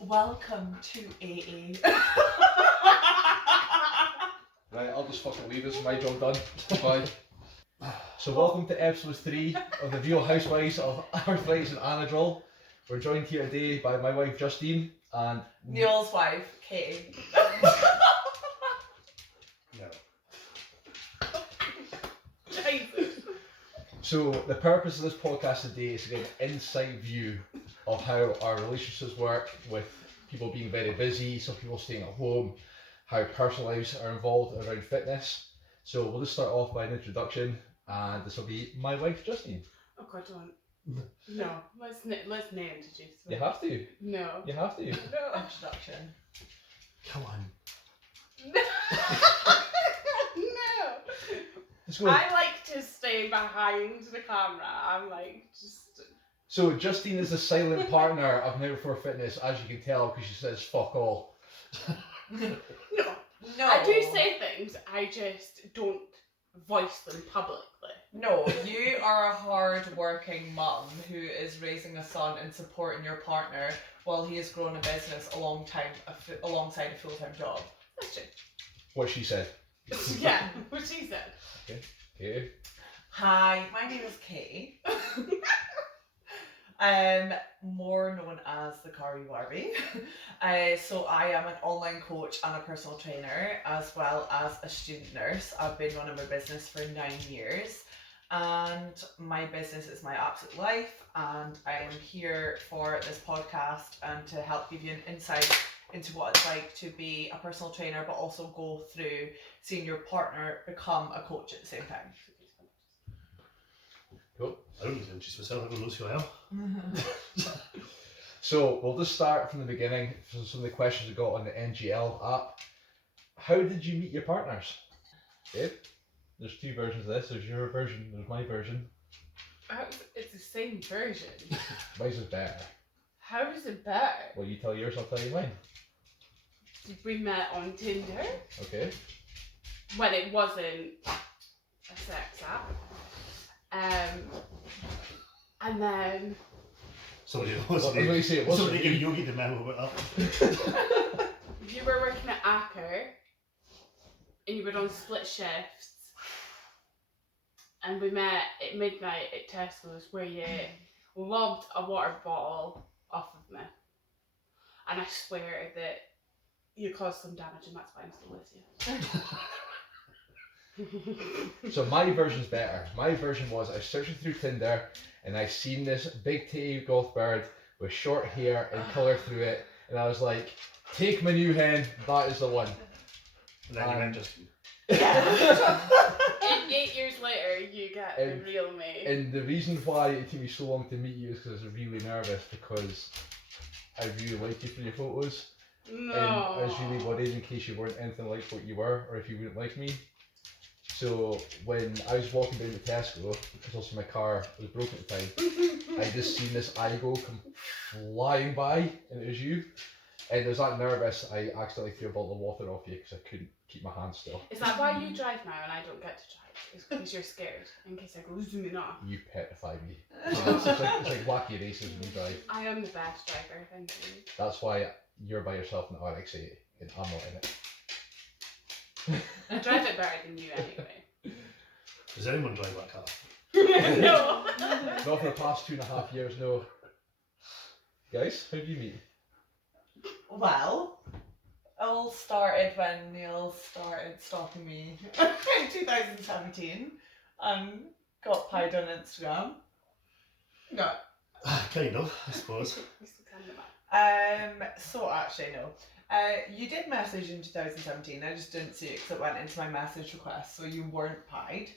Welcome to AA. Right, I'll just fucking leave this. My job done. Bye. So welcome to episode 3 of the Real Housewives of Arthritis Anadrol. We're joined here today by my wife Justine and Neil's wife, Katie. No. Jesus. So the purpose of this podcast today is to get an inside view of how our relationships work with people being very busy, some people staying at home, how personal lives are involved around fitness. So we'll just start off by an introduction, and this will be my wife Justine. Oh God, don't. No, let's introduce me. You have to. No. You have to. No. Introduction. Come on. No. Let's go. I like to stay behind the camera. I'm like just. So Justine is the silent partner of Never For Fitness, as you can tell, because she says fuck all. No. No. I do say things. I just don't voice them publicly. No, you are a hard-working mum who is raising a son and supporting your partner while he has grown a business alongside a full-time job. That's true. What she said. Yeah, what she said. Okay. Hi, my name is Katie. More known as the Curry Barbie. So I am an online coach and a personal trainer, as well as a student nurse. I've been running my business for 9 years, and my business is my absolute life, and I am here for this podcast and to help give you an insight into what it's like to be a personal trainer, but also go through seeing your partner become a coach at the same time. Cool. I don't need to introduce myself, everyone knows who I am. So we'll just start from the beginning. So some of the questions we got on the NGL app. How did you meet your partners? Dave? There's 2 versions of this. There's your version, there's my version. It's the same version. Mine's is better. How is it better? Well, you tell yours, I'll tell you mine. We met on Tinder Okay. when it wasn't a sex app. And then Somebody What did you say it wasn't? Somebody give Yogi the memo about that. you were working at Acker and you were on split shifts, and we met at midnight at Tesco's where you lobbed a water bottle off of me, and I swear that you caused some damage, and that's why I'm still with you. So my version's better. My version was I was searching through Tinder and I seen this big titty golf bird with short hair and colour through it, and I was like, take my new hen, that is the one. And then you went just. And 8 years later, you get the real me. And the reason why it took me so long to meet you is because I was really nervous, because I really liked you from your photos. No. And I was really worried in case you weren't anything like what you were, or if you wouldn't like me. So when I was walking down to Tesco, because also my car was broken at the time, I just seen this Igo come flying by, and it was you. And I was that nervous, I accidentally threw a bottle of water off you because I couldn't keep my hands still. Is that why you drive now and I don't get to drive? It's because you're scared in case I go zooming off. You petrify me. It's like wacky races when you drive. I am the best driver, thank you. That's why you're by yourself in the RX-8 and I'm not in it. I drive it better than you anyway. Does anyone drive that car? No. Not for the past 2.5 years, no. Guys, how did you meet? Well, it all started when Neil started stalking me in 2017 and got pied on Instagram. No. Kind of, I suppose. So actually no. You did message in 2017. I just didn't see it because it went into my message request, so you weren't pied.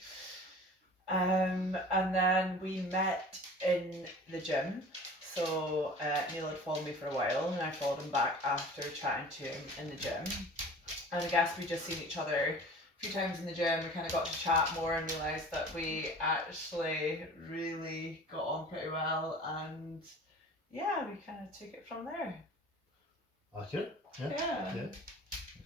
And then we met in the gym. So Neil had followed me for a while, and I followed him back after chatting to him in the gym. And I guess we just seen each other a few times in the gym. We kind of got to chat more and realised that we actually really got on pretty well, and yeah, we kind of took it from there. Accurate? Yeah. Yeah.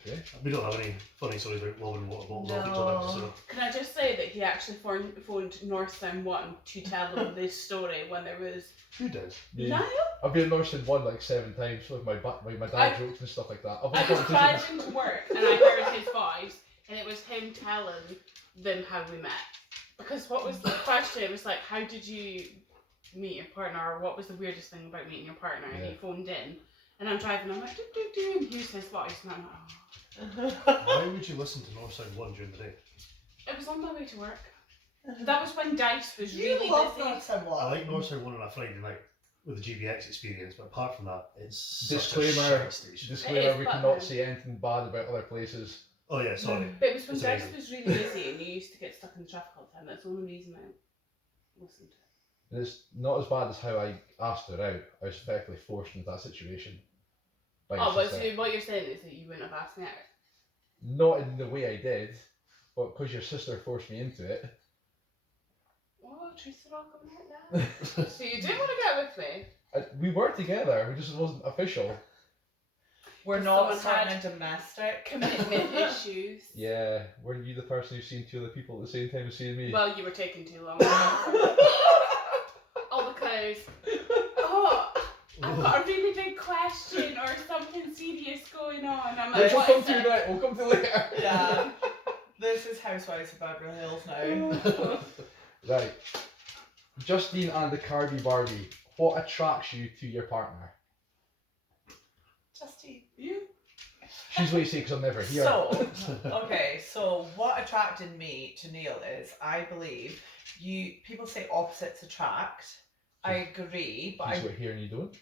Okay. We don't have any funny stories about lobbing water bottles off each other. So Can I just say that he actually phoned North Sound 1 to tell them this story when there was... who did? Yeah. Niall? I've been North End 1 like 7 times with my dad jokes and stuff like that. I was driving to work and I heard his voice and it was him telling them how we met. Because what was the question? It was like, how did you meet your partner, or what was the weirdest thing about meeting your partner? And he phoned in and I'm driving, I'm like, do, and here's his voice and I'm like, oh. Why would you listen to North Sound 1 during the day? It was on my way to work. That was when Dice was You really love busy. that somewhat. I like North Sound 1 on a Friday night with the GBX experience, but apart from that, it's Disclaimer. such a shit station. Disclaimer, we bad. cannot say anything bad about other places. Oh yeah, sorry. But it was when It's Dice amazing. was really busy and you used to get stuck in the traffic all the time. That's the only reason I listened to it. And it's not as bad as how I asked her out. I was effectively forced into that situation. By Oh, her but sister. so what you're saying is that you wouldn't have asked me out? Not in the way I did, but because your sister forced me into it. Oh, truth are all coming out now. So you did want to get with me? We were together, we just wasn't official. We're If not someone starting had- a domestic. Commitment issues. Yeah, were you the person who's seen 2 other people at the same time as seeing me? Well, you were taking too long. All because, oh, I've got a really big question or something serious going on. I'm like, We'll what come is to it? that. We'll come to later. Yeah. This is Housewifes of Arthritis now. Right. Justine and the Carby Barbie. What attracts you to your partner? Justine. You? She's waiting because I'm never here. So, okay, so what attracted me to Neil is I believe people say opposites attract. I agree, but He's here and you don't.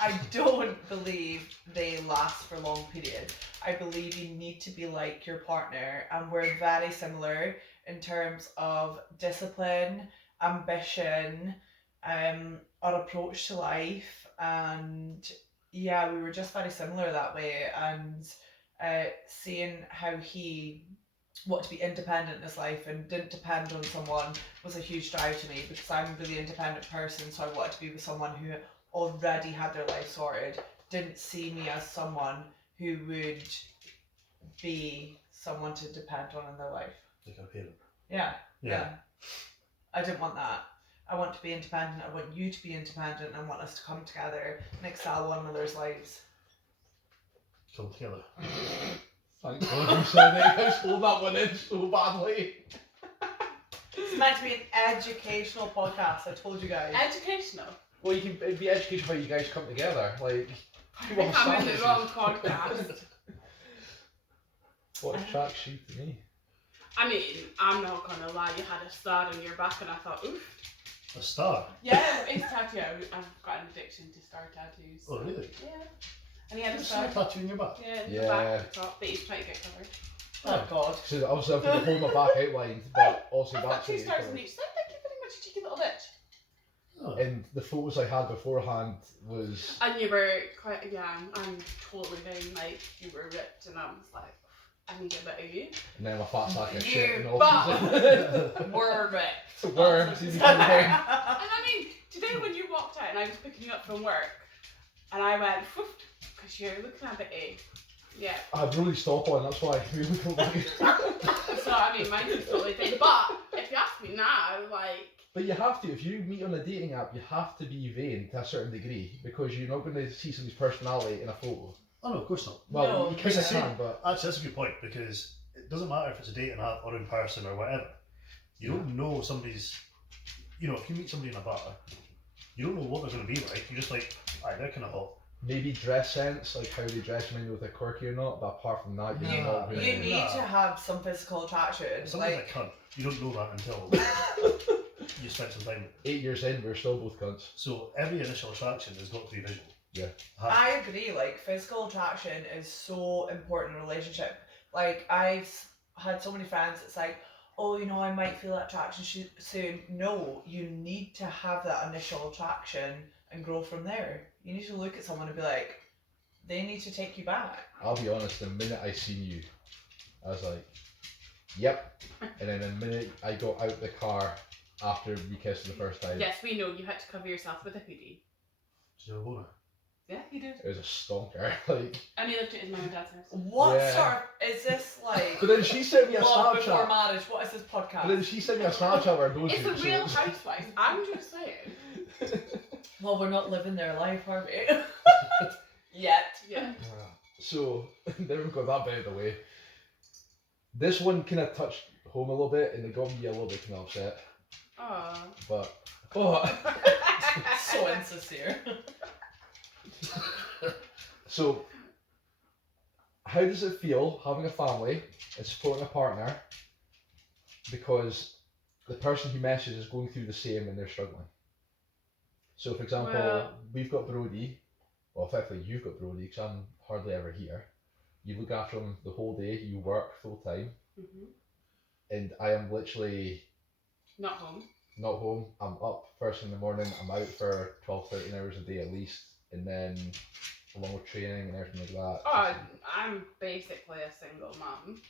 I don't believe they last for long periods. I believe you need to be like your partner, and we're very similar in terms of discipline, ambition, our approach to life, and yeah, we were just very similar that way. And seeing how he wanted to be independent in his life and didn't depend on someone was a huge drive to me, because I'm a really independent person, so I wanted to be with someone who already had their life sorted, didn't see me as someone who would be someone to depend on in their life. Like a parent. Yeah. I didn't want that. I want to be independent. I want you to be independent. I want us to come together and excel one another's lives. Come together. Thank God you said it. I stole that one in so badly. It's meant to be an educational podcast, I told you guys. Educational. Well, you can it'd be educational how you guys come together. Like, I people think have I'm in the sandwiches. wrong podcast. What attracts you to me? I mean, I'm not gonna lie, you had a star on your back and I thought, oof. A star? Yeah, it's tattoo. I've got an addiction to star tattoos. Oh really? Yeah. And he had a A star. star tattoo in your back? Yeah, in Yeah. the back at the top, but he's trying to get covered. Oh God. So obviously I've got to hold my back outlined, but also I've got back 2 stars on each side. Thank you very much, you cheeky little bitch. Oh. And the photos I had beforehand was And you were quite, yeah, I'm totally vain, like, you were ripped and I was like, I need a bit of you. and then my fat sack of You shit and all but were ripped. Worms, easy to find. And I mean, today when you walked out and I was picking you up from work, and I went, because you're looking a bit yeah. I had really stop on, that's why we look like. So, I mean, mine's is totally vain. But, if you ask me now, like, But you have to, if you meet on a dating app, you have to be vain to a certain degree, because you're not going to see somebody's personality in a photo. Oh no, of course not. Well, No, you kind because of I can, see- but Actually, that's a good point, because it doesn't matter if it's a dating app or in person or whatever. You don't know somebody's, if you meet somebody in a bar, you don't know what they're going to be like. You're just like, alright, they're kind of hot. maybe dress sense, like how they dress, you know if they're quirky or not, but apart from that, you're You, not you really... need to have some physical attraction. Somebody's Like, a cunt. You don't know that until you spend some time with them. 8 years in, we're still both cunts. So every initial attraction has got to be visual. Yeah. I agree, like physical attraction is so important in a relationship. Like I've had so many friends, it's like, oh, I might feel that attraction soon. No, you need to have that initial attraction and grow from there. You need to look at someone and be like, they need to take you back. I'll be honest, the minute I seen you, I was like, yep. And then the minute I got out the car after we kissed for the first time, yes, we know you had to cover yourself with a hoodie. Do you have a boner? Yeah, he did. It was a stonker. Like, And he lived at his mum and dad's house. What Yeah. sort of is this like? but then she sent me a Love before Snapchat. marriage. What is this But then podcast? she sent me a Snapchat of her It's go-to. a real housewife. I'm just saying. Well, we're not living their life, are we? Yet. Yeah. So, there we go, that bit out of the way. This one kind of touched home a little bit and it got me a little bit kind of upset. Aw. But, So insincere. so, how does it feel having a family and supporting a partner because the person who messages is going through the same and they're struggling? So, for example, Well- we've got Brody. Well, effectively, you've got Brody because I'm hardly ever here. You look after him the whole day. You work full time, and I am literally Not home. not home. I'm up first in the morning. I'm out for 12, 13 hours a day at least, and then along with training and everything like that. Oh, I'm basically a single mum.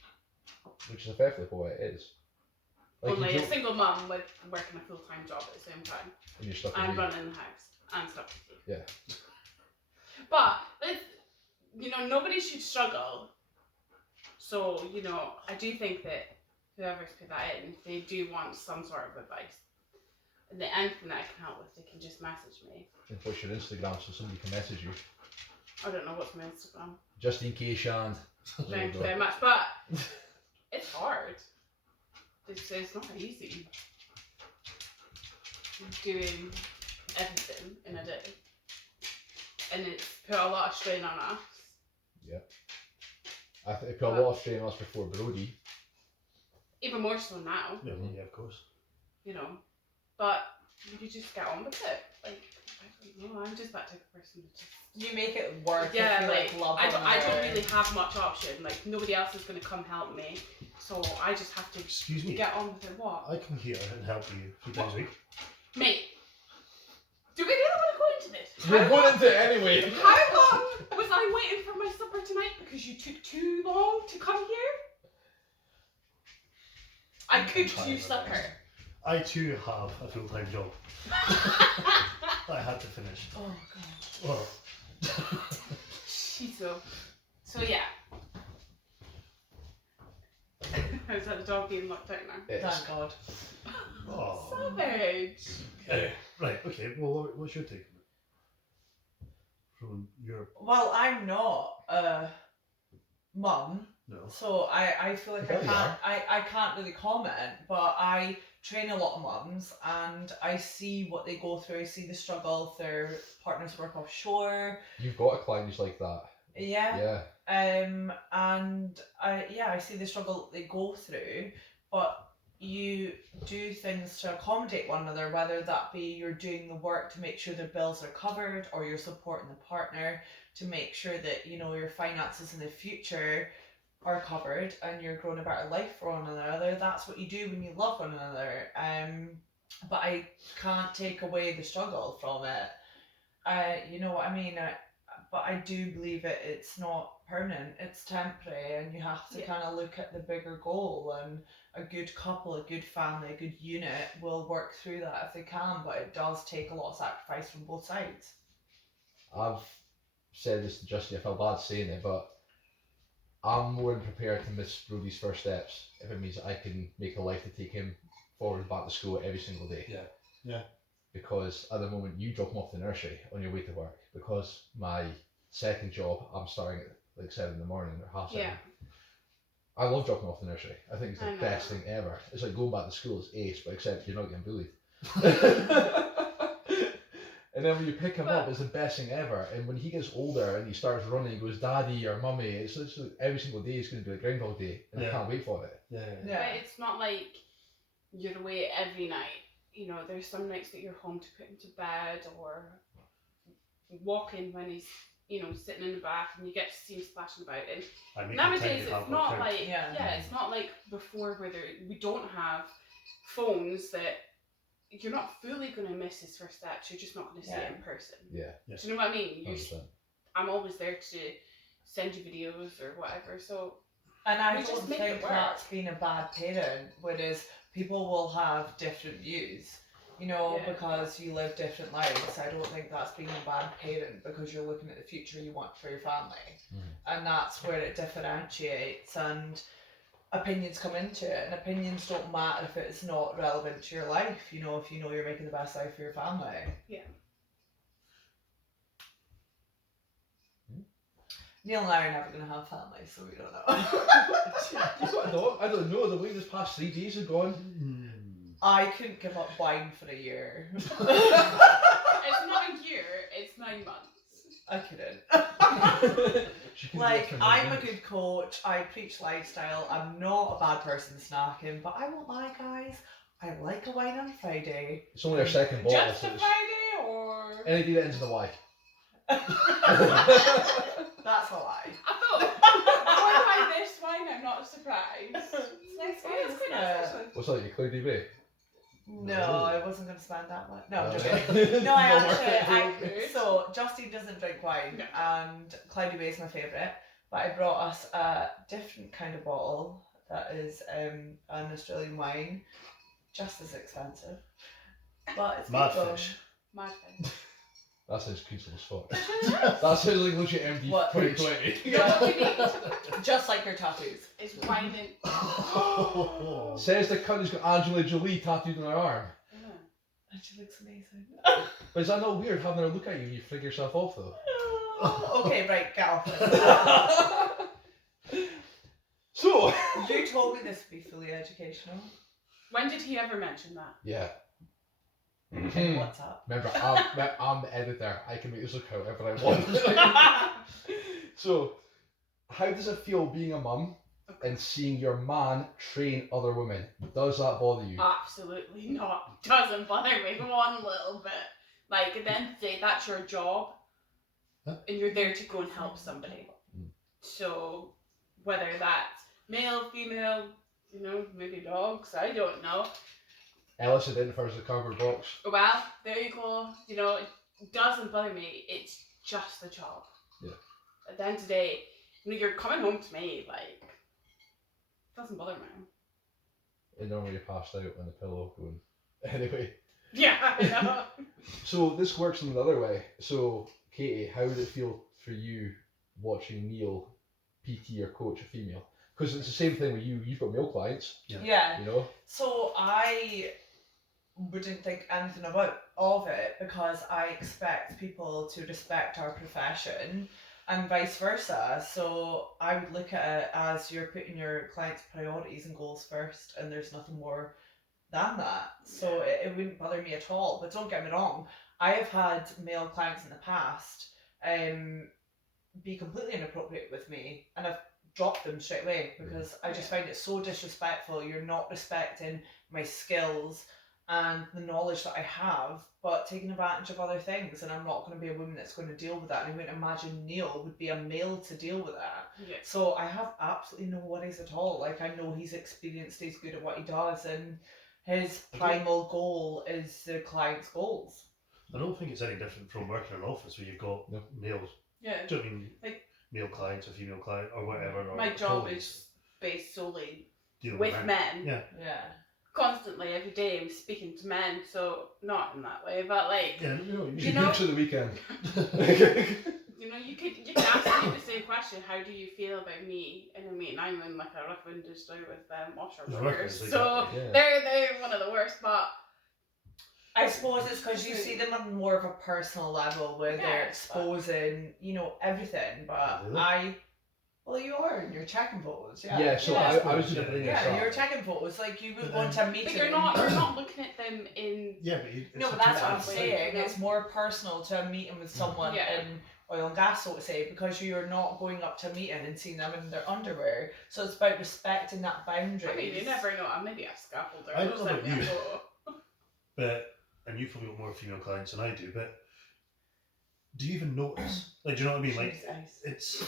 Which is effectively what it is. Like Only you a don't- single mum with working a full-time job at the same time. and you're stuck And with me. running the house. And stuff to do. Yeah. But, nobody should struggle. So, I do think that whoever's put that in, if they do want some sort of advice, and anything that I can help with, they can just message me. And what's your Instagram so somebody can message you? I don't know what's my Instagram. justinekayshand. There Thank you you very go. much. But it's hard. It's not easy. Doing everything in a day. And it's put a lot of strain on us. I think it put a lot of strain on us before Brody. Even more so now, Yeah, yeah, of course. But you just get on with it. Like, I don't know, I'm just that type of person that just... You make it work. Yeah, if you, like, love I don't one another. really have much option. Like, nobody else is going to come help me. So I just have to Excuse me. get on with it. What? I come here and help you 3 times a week. Mate, do we really want to go into this? We're going into it anyway. How long was I waiting for my supper tonight because you took too long to come here? I cooked you supper. I too have a full-time job that I had to finish. Oh god. Well, So yeah. How's that dog being locked out now? Yes. Thank God. oh. Savage. Right, okay, well, what's your take on it? From your... Well, I'm not a mum, No. so I feel like Well, you I can't really comment, but I train a lot of mums and I see what they go through. I see the struggle if their partners work offshore. You've got a client who's like that. Yeah. Yeah. And I see the struggle they go through, but you do things to accommodate one another, whether that be you're doing the work to make sure their bills are covered, or you're supporting the partner to make sure that your finances in the future are covered and you're growing a better life for one another. That's what you do when you love one another. But I can't take away the struggle from it. You know what I mean? But I do believe it's not permanent, it's temporary, and you have to kind of look at the bigger goal. And a good couple, a good family, a good unit will work through that if they can, but it does take a lot of sacrifice from both sides. I've said this to Justin, I feel bad saying it, but I'm more than prepared to miss Brody's first steps if it means that I can make a life to take him forward back to school every single day. Yeah. Yeah. Because at the moment you drop him off to the nursery on your way to work. Because my second job, I'm starting at like 7 in the morning or half 7. Yeah. I love dropping off to the nursery. I think it's I the know. best thing ever. It's like going back to school as ace, but except you're not getting bullied. And then when you pick him up, it's the best thing ever. And when he gets older and he starts running, he goes, Daddy or Mummy, it's literally every single day is going to be like Groundhog Day. And I can't wait for it. Yeah. Yeah. But it's not like you're away every night. There's some nights that you're home to put him to bed or walking when he's, sitting in the bath and you get to see him splashing about. And I make nowadays it it's not like, Yeah. it's not like before where we don't have phones that you're not fully going to miss his first steps. You're just not going to see it in person. Yeah. Yes. Do you know what I mean? 100%. I'm always there to send you videos or whatever. So And I We just don't make it think work. that's been a bad parent, whereas people will have different views. You know, Yeah. because you live different lives. I don't think that's being a bad parent because you're looking at the future you want for your family. And that's where it differentiates, and opinions come into it, and opinions don't matter if it's not relevant to your life, you know, if you know you're making the best life for your family. Yeah. Neil and I are never going to have families, so we don't know. I don't know. The way this past 3 days have gone. I couldn't give up wine for a year. It's not a year, it's 9 months. I couldn't. She can Like, do it for I'm a nothing. good coach, I preach lifestyle, I'm not a bad person snacking, but I won't lie, guys, I like a wine on Friday. It's only our second bottle. Just so a it's- Friday or? Anything that ends in a Y. That's a lie. I thought, why do I this wine? I'm not surprised. It's nice Yeah, wine, it's quite isn't nice, it? actually. What's that, your Cloudy Bay? No, I wasn't going to spend that much. No, I'm No. joking. No, I Not worth actually, it. so Justine doesn't drink wine, and Cloudy Bay is my favourite, but I brought us a different kind of bottle that is an Australian wine, just as expensive, but it's good though. Madfish. My thing. That sounds peaceful as fuck. That sounds like legit MD What? 2020. You know what we need? Just like your tattoos. Is wine and... Says the cunt who's got Angelina Jolie tattooed on her arm. And she looks amazing. But is that not weird having her look at you and you flick yourself off though? Okay, right, get off this. So. You told me this would be fully educational. When did he ever mention that? Yeah. Okay, what's up? Remember, I'm the editor. I can make this look however I want. So, how does it feel being a mum and seeing your man train other women? Does that bother you? Absolutely not. Doesn't bother me one little bit. Like, at the end of the day, that's your job. Huh? And you're there to go and help somebody. So, whether that's male, female, you know, maybe dogs, I don't know. Ellis identifies as a cardboard box. Well, there you go. You know, it doesn't bother me. It's just the job. Yeah. At the end of the day, you know, you're coming home to me, like, it doesn't bother me. And normally you're passed out on the pillow going. Anyway. Yeah, I know. So this works in another way. So, Katie, how would it feel for you watching Neil PT or coach a female? Because it's the same thing with you. You've got male clients, Yeah. you know? So I wouldn't think anything of it because I expect people to respect our profession and vice versa. So I would look at it as you're putting your clients' priorities and goals first, and there's nothing more than that. So it wouldn't bother me at all. But don't get me wrong, I have had male clients in the past be completely inappropriate with me, and I've dropped them straight away because I just find it so disrespectful. You're not respecting my skills and the knowledge that I have, but taking advantage of other things, and I'm not going to be a woman that's going to deal with that, and I wouldn't imagine Neil would be a male to deal with that. Yeah. So I have absolutely no worries at all. Like, I know he's experienced, he's good at what he does, and his primal goal is the client's goals. I don't think it's any different from working in an office where you've got males. Yeah. Do you know what I mean? Like, male clients or female client or whatever. Or my job colleagues is based solely dealing with men. Yeah. Yeah. Constantly, every day, I'm speaking to men, so not in that way, but like, Yeah, no, You know- To the weekend. you know, you could ask me the same question. How do you feel about me? And I mean, I'm in like a rough industry with offshore It's workers, workers, so Yeah. they're one of the worst. But I suppose it's because you see them on more of a personal level where they're Yeah, exposing, you know, everything. But Really? well, you are, and you're checking photos. Yeah. Yeah, so Yeah. I was going to bring this Yeah, up. you're checking photos. Like, you would But want to meet but them. you're not looking at them in. Yeah, but it's No, a but that's what I'm different saying. Yeah. It's more personal to a meeting with someone Yeah. in oil and gas, so to say, because you're not going up to a meeting and seeing them in their underwear. So it's about respecting that boundary. I mean, you never know. I'm maybe a scaffolder. I don't know Send about me a you. photo. But, and you've probably got more female clients than I do, but do you even notice? Like, do you know what I mean? Like, Jesus. it's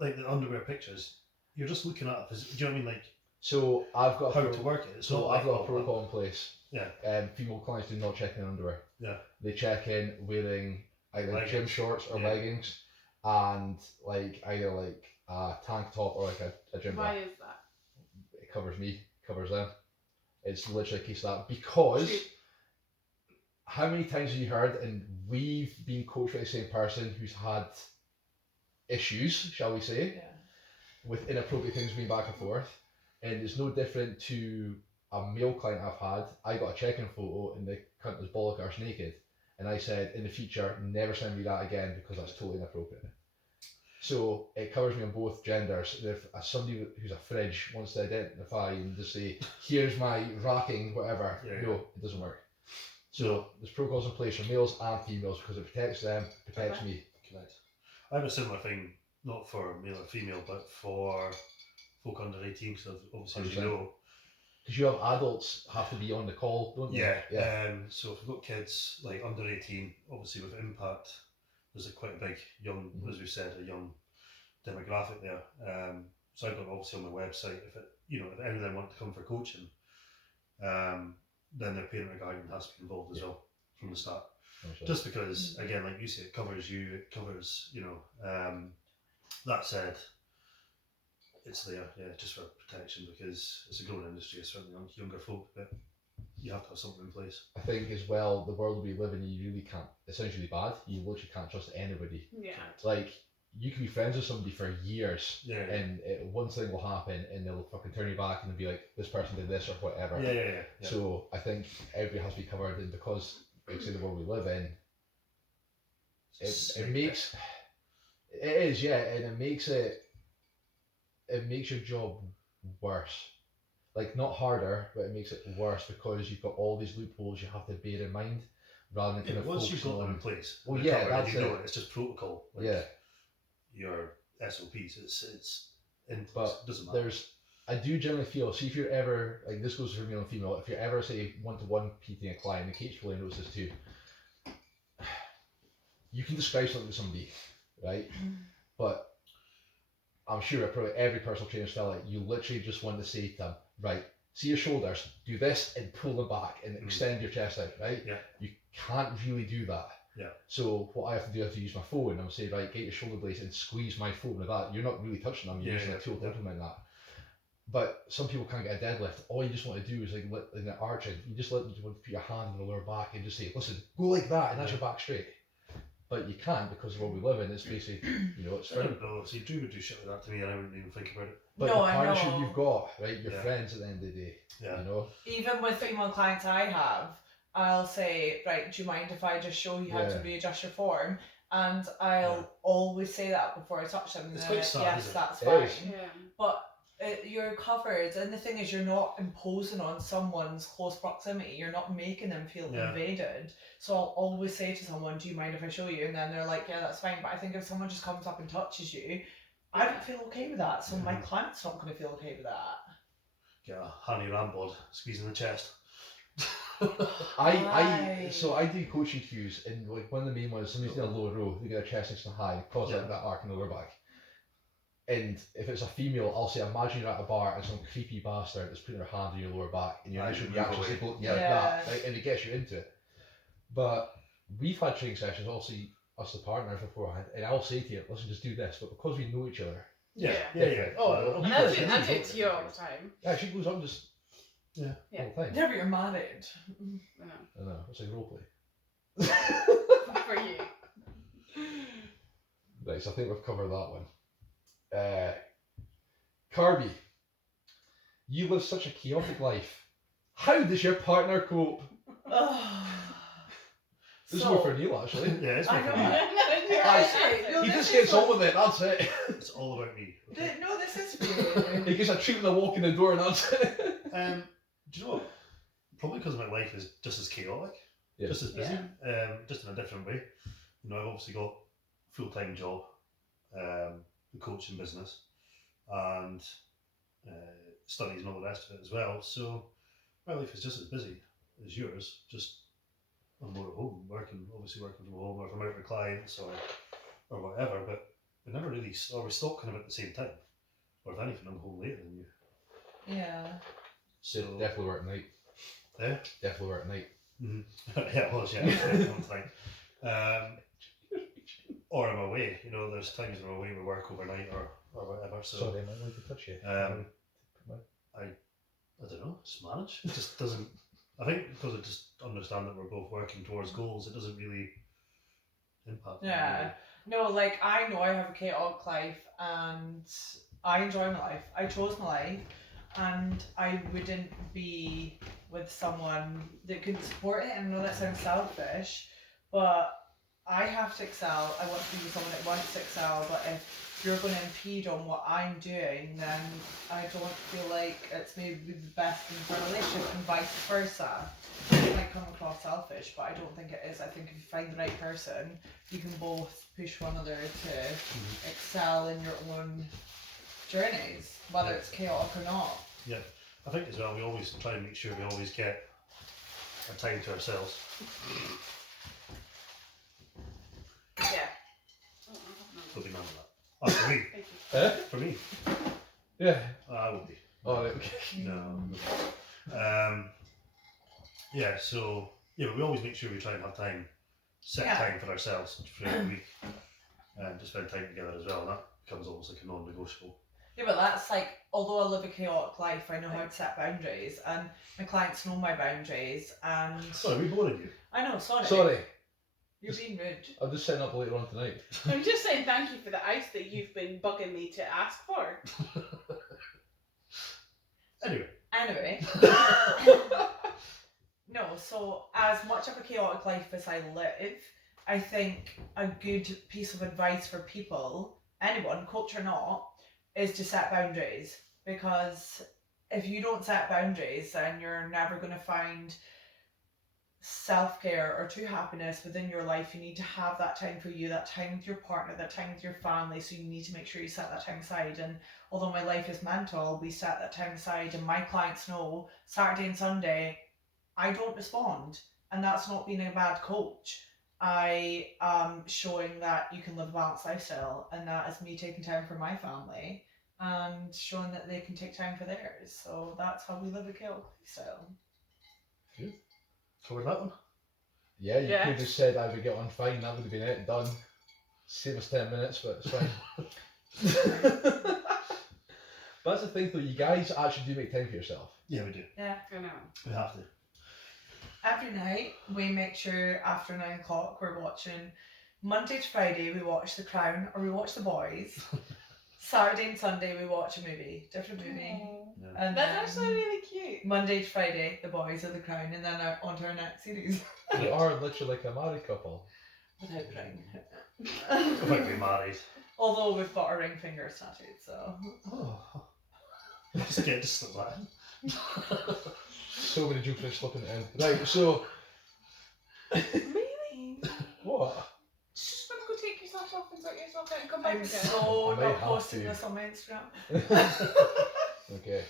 like the underwear pictures. You're just looking at it. Do you know what I mean? Like, So I've got how to work it. It's So not I've like, got a protocol in place. Yeah. Female clients do not check in underwear. Yeah. They check in wearing either Leggings. gym shorts or Yeah. leggings, and like either like a tank top or like a gym Why bra. is that? It covers me, covers them. It's literally a case of that, because how many times have you heard, and we've been coached by the same person who's had issues, shall we say, Yeah. with inappropriate things being back and forth, and it's no different to a male client I've had. I got a check-in photo and the cunt was bollock arse naked, and I said, in the future, never send me that again because that's totally inappropriate. So it covers me on both genders. If somebody who's a fridge wants to identify and just say, here's my racking, whatever, no, it doesn't work. So there's protocols in place for males and females because it protects them, protects me. Correct. I have a similar thing, not for male or female, but for folk under 18, because obviously, as you 100%. know. Because you have adults have to be on the call, don't they? Yeah. So if we've got kids like under 18, obviously with impact, there's quite a big young, as we said, a young demographic there. So I've got obviously on my website, if any of them want to come for coaching, then their parent or guardian has to be involved as well from the start. Just because, again, like you say, it covers you, it covers, that said, it's there, just for protection, because it's a growing industry, it's certainly on younger folk, but you have to have something in place. I think as well, the world we live in, you really can't, it sounds really bad, you literally can't trust anybody. Yeah. Like, you can be friends with somebody for years, Yeah. and one thing will happen, and they'll fucking turn you back, and they'll be like, this person did this, or whatever. Yeah. So, I think everybody has to be covered, and because, like say, the world we live in, it makes, it is, and it makes your job worse. Like, not harder, but it makes it worse because you've got all these loopholes you have to bear in mind, rather than kind of once you've got them on in place, well, they're yeah, covered, that's you know it. it's just protocol. Like your SOPs, it's in place. But Doesn't matter. I do generally feel, see if you're ever, like this goes for male and female, if you're ever, say, one-to-one PTing a client, and Kate's probably knows this too, you can describe something to somebody, right? But I'm sure probably every personal trainer's felt like you literally just want to say to them, right, see your shoulders, do this and pull them back and extend your chest out, right? Yeah. You can't really do that. Yeah. So what I have to do, I have to use my phone, and I'll say, right, get your shoulder blades and squeeze my phone with that. You're not really touching them, you're using a tool to implement that. But some people can't get a deadlift. All you just want to do is like in the arching, you just want to put your hand on the lower back and just say, listen, go like that, and that's your back straight. But you can't, because of what we live in. It's basically, it's I don't know. See, Drew would do shit like that to me, and I wouldn't even think about it. But No, the I partnership know. you've got, right? Your friends at the end of the day. Yeah. Even with female clients I have, I'll say, right, do you mind if I just show you how to readjust your form? And I'll always say that before I touch them. It's quite sad, yes, isn't it? that's It fine. is. Yeah. But you're covered, and the thing is, you're not imposing on someone's close proximity. You're not making them feel invaded. So I'll always say to someone, do you mind if I show you? And then they're like, yeah, that's fine. But I think if someone just comes up and touches you, I don't feel okay with that. So my client's not going to feel okay with that. Get a honey rambod squeezing the chest. I do coaching cues, and like one of the main ones, somebody's in a low row, they get their chest nice and high, cause like that arc in the lower back. And if it's a female, I'll say, imagine you're at a bar and some creepy bastard is putting their hand on your lower back, and your initial reaction is like that, right? And it gets you into it. But we've had training sessions, obviously us the partners beforehand, and I'll say to you, listen, just do this, but because we know each other. Yeah. Oh, And I do it to you all the time. Yeah, she goes up and just Yeah. all the time. Yeah, but you're married. I know, it's like roleplay. For you. Right, so I think we've covered that one. Kirby, you live such a chaotic life. How does your partner cope? This is more for Neil, actually. Yeah, it's more for me. He just gets on with it, that's it. It's all about me. Okay? No, this is for you. He gets a treat when I walk in the door, and that's it. Do you know what? Probably because my life is just as chaotic, just as busy, just in a different way. I've obviously got a full-time job, the coaching business, and studies and all the rest of it as well. So my life is just as busy as yours. Just I'm more at home, working from home, or if I'm out with clients or whatever. But we never really, or we stop kind of at the same time. Or if anything, I'm home later than you. Yeah. So definitely work at night. Yeah. Definitely work at night. Mm-hmm. Yeah, it was. Yeah, one time. Or I'm away. There's times when I'm away with work overnight or whatever. So Sorry, I might like to touch you. I I don't know, just manage. It just doesn't. I think because I just understand that we're both working towards goals, it doesn't really impact. me, Yeah. really. No, like I know I have a chaotic life and I enjoy my life. I chose my life and I wouldn't be with someone that couldn't support it. And I know that sounds selfish, but I have to excel. I want to be with someone that wants to excel, but if you're going to impede on what I'm doing, then I don't feel like it's maybe the best thing for a relationship and vice versa. It might come across selfish, but I don't think it is. I think if you find the right person, you can both push one another to excel in your own journeys, whether it's chaotic or not. Yeah, I think as well we always try and make sure we always get a time to ourselves. Yeah. There'll be none of that. Oh, for me. Thank you. Eh? For me. Yeah. I won't be. Oh, right, okay. No. Yeah, so we always make sure we try and have time, set time for ourselves throughout the week, and to spend time together as well. And that becomes almost like a non-negotiable. Yeah, but that's like, although I live a chaotic life, I know how to set boundaries, and my clients know my boundaries, and... Sorry, are we boring you? I know, sorry. Sorry, You're being rude. I'm just setting up later on tonight. I'm just saying thank you for the ice that you've been bugging me to ask for. Anyway. No, so as much of a chaotic life as I live, I think a good piece of advice for people, anyone, coach or not, is to set boundaries. Because if you don't set boundaries, then you're never going to find self-care or true happiness within your life. You need to have that time for you, that time with your partner, that time with your family, so you need to make sure you set that time aside. And although my life is mental, we set that time aside, and my clients know Saturday and Sunday I don't respond, and that's not being a bad coach. I am showing that you can live a balanced lifestyle, and that is me taking time for my family and showing that they can take time for theirs. So that's how we live a chaotic lifestyle. Covered that one? Yeah, you Yeah. could have said I would get on fine, that would have been it, done. Save us 10 minutes, but it's fine. That's the thing though, you guys actually do make time for yourself. Yeah, we do. Yeah. I know. We have to. Every night we make sure after 9 o'clock we're watching. Monday to Friday we watch The Crown or we watch The Boys. Saturday and Sunday we watch a movie, different movie. Yeah. And That's then actually really cute. Monday to Friday The Boys or The Crown, and then on to our next series. You are literally like a married couple. Without the ring. We might be married. Although we've got our ring fingers tattooed, so. Oh. Just get to slip that in. So many jokes are slipping it in. Right, so Really? what? Just want to go take yourself off and sort yourself out and come back I'm again. so I might not have posting to. this on my Instagram. Okay.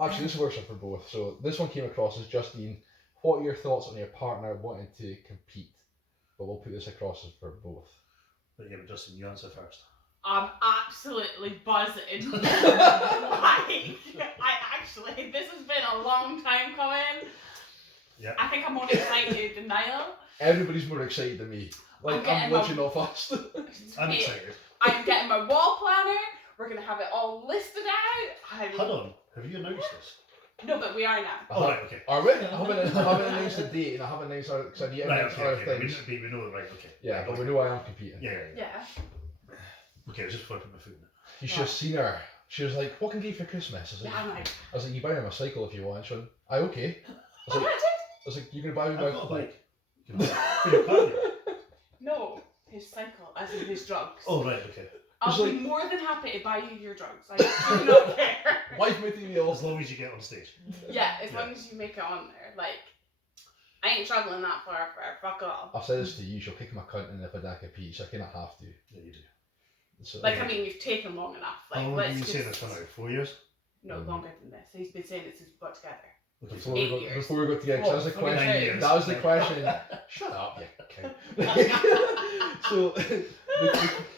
Actually, this works out for both. So this one came across as Justine. What are your thoughts on your partner wanting to compete? But we'll put this across as for both. But yeah, but Justin, you answer first. I'm absolutely buzzing. Like, this has been a long time coming. Yeah. I think I'm more excited than Niall. Everybody's more excited than me. Like, I'm getting my- literally not fast. I'm excited. I'm getting my wall planner. We're going to have it all listed out. Hold on. Have you announced this? No, but we are now. Oh, right, okay. Are we? I haven't announced a date and I haven't announced our, because I need to Right, announce okay, other okay. things. We know it, right, okay. Yeah, but we know I am competing. Yeah. Yeah. Okay, I was just flipping my foot in it. You should have seen her. She was like, what can I get you for Christmas? Yeah, I'm like, I was like, you buy me a cycle if you want. She went, aye, okay. I was oh, like, that's it? you're going to buy me I've my got a bike. You know, can you plan it? No, his cycle, as in his drugs. Oh, right, okay. I'll It's be like- more than happy to buy you your drugs. I do not care. wife material. As long as you get on stage. Yeah, as Yeah. long as you make it on there. Like, I ain't travelling that far for her. Fuck off. I've said this to you, she'll kick my cunt in if I don't compete, so I kind of have to. Yeah, you do. So, Like, I mean, you've taken long enough. Like, How long let's have you been saying just... this for now? 4 years? No, longer than this. He's been saying it since we got together. Okay, before we 8 go, years. before we go together, 'cause that was the Well, question. 9 years. That was the question. Shut up, you cunt. So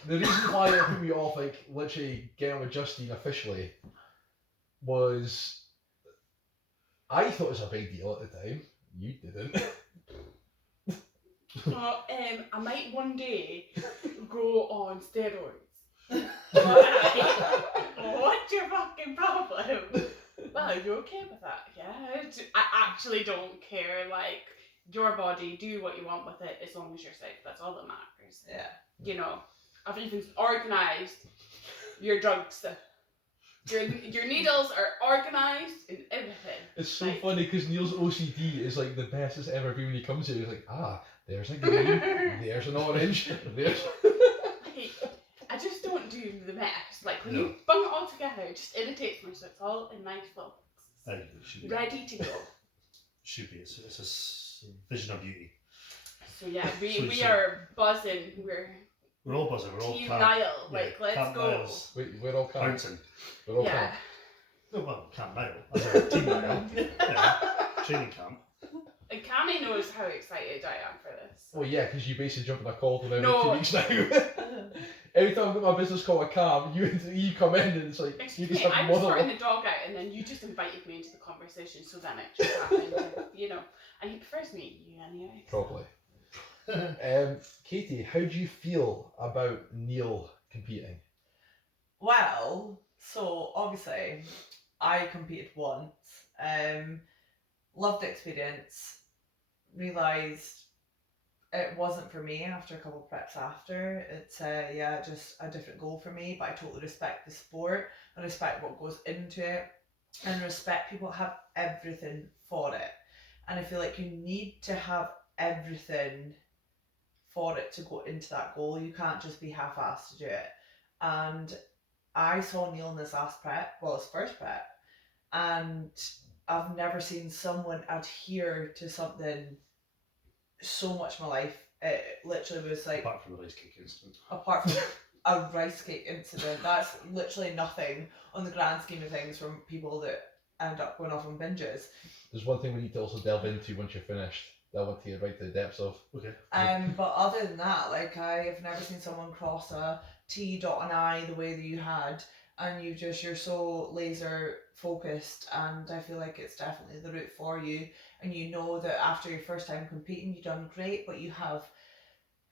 the reason why it put me off, like literally getting with Justine officially, was I thought it was a big deal at the time. You didn't. Well, I might one day go on steroids. What's your fucking problem? are you okay with that? Yeah. I actually don't care. Like, your body, do what you want with it as long as you're safe. That's all that matters. Yeah. You know, I've even organised your drugs. Your needles are organised and everything. It's so Like- funny because Neil's OCD is like the best it's ever been when he comes here. He's like, there's a green, there's an orange, there's. Like, I just don't do the mess. Like, when No. you bung it all together, it just irritates me, so it's all in nice boxes. It should be. Ready to go. Should be. It's vision of beauty. So yeah, So we are buzzing. We're all buzzing. We're all Team camp. Niall. Like, let's Camp go. Niles. We're all camp. Bouncing. We're all Yeah. camp. No, well, Camp Niall. As a Team Niall. Yeah. Training camp. And Cammy knows how excited I am for this. Well, yeah, because you basically jump on a call to them No. every 2 weeks now. Every time I've got my business call a cam, you come in and it's like, you Excuse just me, have I was monologue. sorting the dog out and then you just invited me into the conversation, so then it just happened, you know. And he prefers me, you anyway. Probably. Katie, how do you feel about Neil competing? Well, so obviously, I competed once. Loved the experience. Realised it wasn't for me after a couple of preps after. It's just a different goal for me, but I totally respect the sport and respect what goes into it and respect people that have everything for it. And I feel like you need to have everything for it to go into that goal. You can't just be half-assed to do it. And I saw Neil in his last prep, well, his first prep, and I've never seen someone adhere to something so much in my life. It literally was like, Apart from the rice cake incident. apart from a rice cake incident, that's literally nothing on the grand scheme of things from people that end up going off on binges. There's one thing we need to also delve into once you're finished that I want to get right to the depths of. Okay. But other than that, like, I have never seen someone cross a T, dot, and I the way that you had, and you're so laser focused, and I feel like it's definitely the route for you. And you know that after your first time competing, you've done great, but you have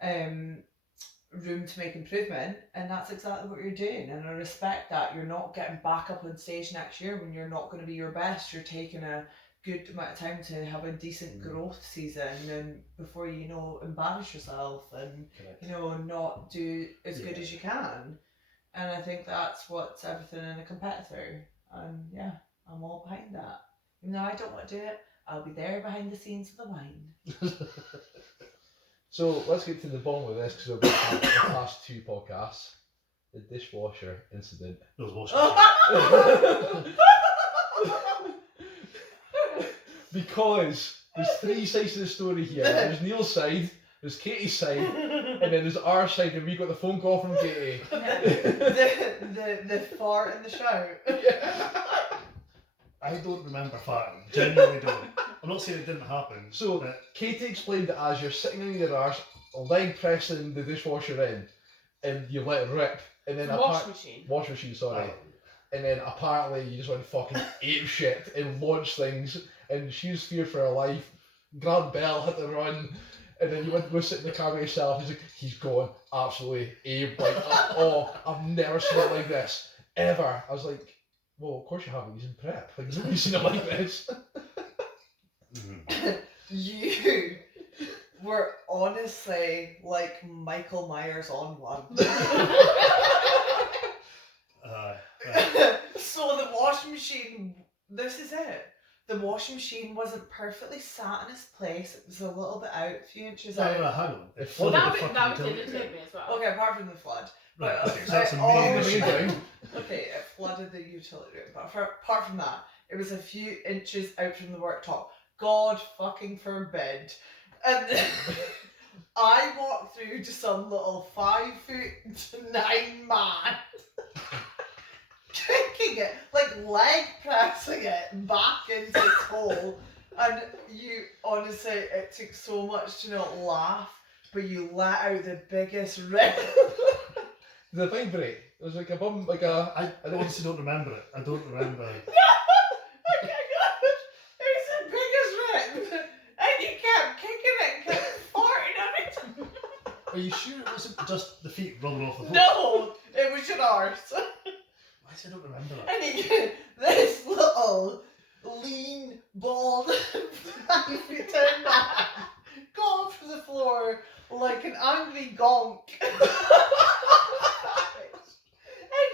room to make improvement, and that's exactly what you're doing. And I respect that. You're not getting back up on stage next year when you're not going to be your best. You're taking a good amount of time to have a decent growth season, and before you know, embarrass yourself and Correct. you know, not do as good as you can. And I think that's what's everything in a competitor. And yeah, I'm all behind that. Even though I don't want to do it, I'll be there behind the scenes with the wine. So let's get to the bottom of this, because we've got the past 2 podcasts. The dishwasher incident. Those washing. Because there's 3 sides to the story here. There's Neil's side, there's Katie's side, and then there's our side, and we got the phone call from Katie. the fart and the shout. I don't remember farting. Genuinely don't. I'm not saying it didn't happen. So but Katie explained it as you're sitting on your arse, leg pressing the dishwasher in, and you let it rip, and then Wash machine. wash machine, sorry. And then apparently you just went fucking ape shit and launched things, and she was feared for her life. Grant Bell had to run, and then you went to go sit in the car by yourself. He's like, he's going absolutely ape, like, oh, I've never seen it like this, ever. I was like, well, of course you haven't, he's in prep. Like, nobody's seen it like this. You were honestly like Michael Myers on one. So the washing machine, this is it. The washing machine wasn't perfectly sat in its place. It was a little bit out, a few inches No, out. no, hang on. It Well, flooded the That fucking was utility irritated room. me as well. Okay, apart from the flood. Right, But, okay, so that's the all main the issue. thing. Okay, it flooded the utility room. But apart from that, it was a few inches out from the worktop. God fucking forbid. And I walked through to some little 5'9" man kicking it, like leg pressing it back into its hole. And you, honestly, it took so much to not laugh, but you let out the biggest rip. The thing break. It was like a bum, like a. I honestly don't remember it. I don't remember. Oh my gosh, it was the biggest rip. And you kept kicking it and kept farting on it. Are you sure it wasn't just the feet rolling off the floor? No, it was your arse. I don't remember that. And this little, lean, bald, 5'10" man got off to the floor like an angry gonk.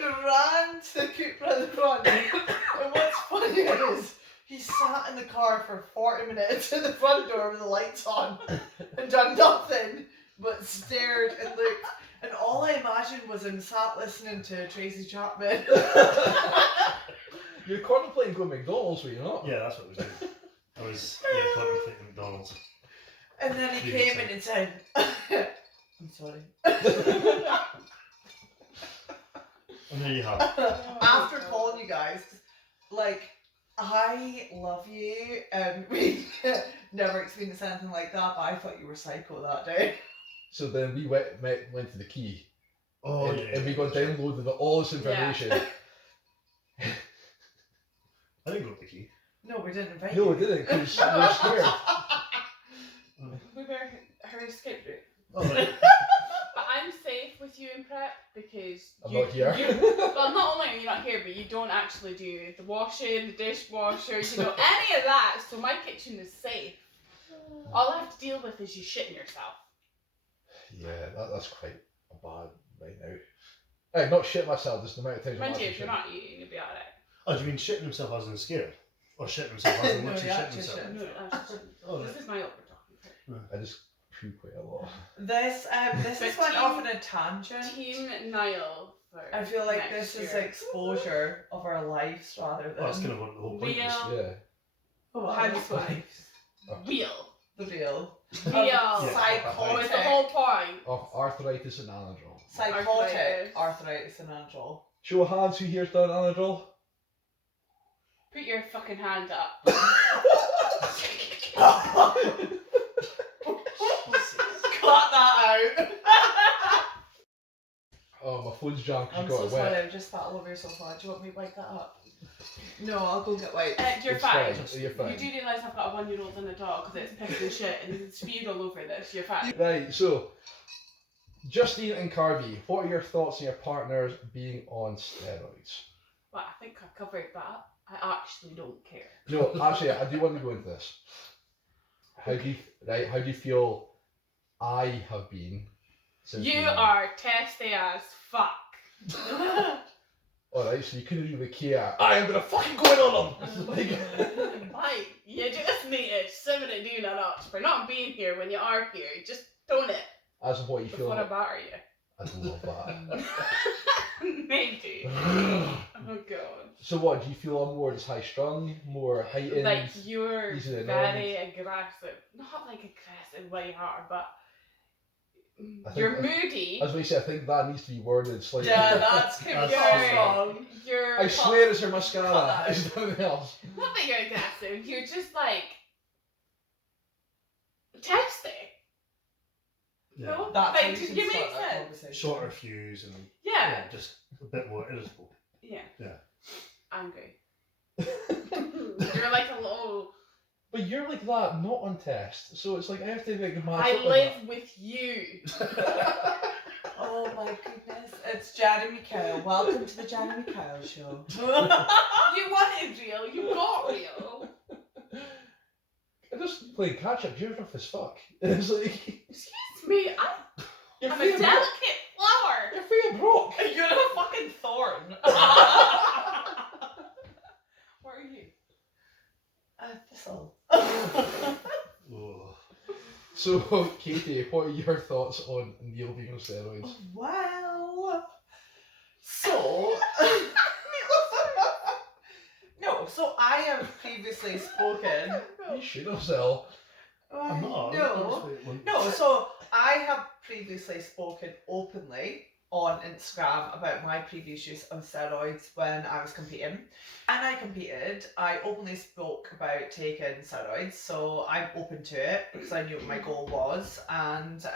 And ran to the Cooper of the front. And what's funny is, he sat in the car for 40 minutes at the front door with the lights on and done nothing but stared and looked. And all I imagined was him sat listening to Tracy Chapman. You're contemplating going to McDonald's, were you not? Yeah, that's what I was doing. I was contemplating McDonald's. And then he Really came in and said, I'm sorry. And there you have it. After calling you guys, like, I love you, and we never experienced anything like that, but I thought you were psycho that day. So then we went to the key. Oh, and, yeah. and we got downloaded all this information. I didn't go to the key. No, we didn't invite No, you. we didn't, because we were scared. We were her escape route. Oh, right. But I'm safe with you in prep because I'm not here. Well, not only are you not here, but you don't actually do the washing, the dishwasher, any of that. So my kitchen is safe. All I have to deal with is you shitting yourself. Yeah, that's quite bad right now. Hey, not shit myself, just the amount of times Mind I'm you, actually if you're not eating, you'll be alright. Oh, do you mean shitting himself as in scared? Or shitting himself as in No, literally yeah, shitting just himself? shit. No, that's just Oh, this right. is my what we're talking about. I just poo quite a lot. This has But went off on a tangent. Team Niall for I feel like next this is year. exposure of our lives rather than Well, that's kind of what the whole point is. Real Yeah. housewives. Real. The real. Real. Yeah. Was Psychotic. the whole point. Of Arthritis Anadrol. Psychotic Arthritis Anadrol. Show of hands, who here's done Anadrol? Put your fucking hand up. Cut that out. Oh, my phone's jammed because I'm you got so it sorry, wet. I just spat all over your sofa. Do you want me to wipe that up? No, I'll go get wipes. You're It's fine. You're fine. You do realise I've got a 1-year-old and a dog because it's pissed and shit and it's spewed all over this. You're fine. Right, so Justine and Carby, what are your thoughts on your partners being on steroids? Well, I think I covered that. I actually don't care. No, actually, I do want to go into this. How do you feel I have been since You we- are testy as fuck. Alright, so you couldn't really care. I am gonna fucking go in on them! Like, Right, you just need to simmer it down a notch for not being here when you are here. Just tone it as of what you feel before I like. batter you. I love that. Maybe. Oh god. So what, do you feel I'm more just high strung, more heightened? Like you're easily very aggressive. Not like aggressive way hard, but I think you're moody. As we say, I think that needs to be worded slightly. Yeah, that's That's wrong. You're I swear it's her Cut mascara. that It's nothing else. not that you're aggressive. You're just like testy. Yeah. No? That's Like, how do can you start make that sense? conversation. Shorter fuse and Yeah. just a bit more irritable. Yeah. Yeah. Angry. You're like a little. But you're like that, not on test. So it's like I have to like match I up with live with you. Oh my goodness, it's Jeremy Kyle. Welcome to the Jeremy Kyle show. You wanted real. You got real. that. I just playing catch up. You're rough as fuck. It's like Excuse me. you're I'm a fair delicate flower. You're fair broke. You're a fucking thorn. What are you? Thistle. Oh. So Katie, what are your thoughts on Neil being on steroids? Well, so no, so I have previously spoken. You should have Sel. I'm not. No, so I have previously spoken openly on Instagram about my previous use of steroids when I was competing. And I competed, I openly spoke about taking steroids, so I'm open to it because I knew what my goal was. And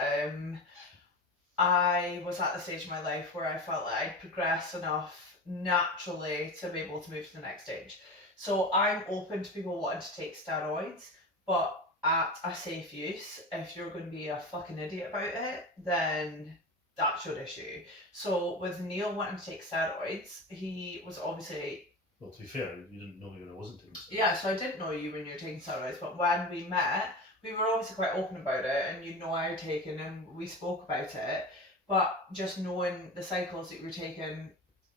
I was at the stage in my life where I felt like I'd progressed enough naturally to be able to move to the next stage. So I'm open to people wanting to take steroids, but at a safe use. If you're going to be a fucking idiot about it, then that's your issue. So with Neil wanting to take steroids, he was obviously... Well, to be fair, you didn't know me when I wasn't taking steroids. Yeah, so I didn't know you when you were taking steroids, but when we met, we were obviously quite open about it, and you know I had taken, and we spoke about it. But just knowing the cycles that you were taking,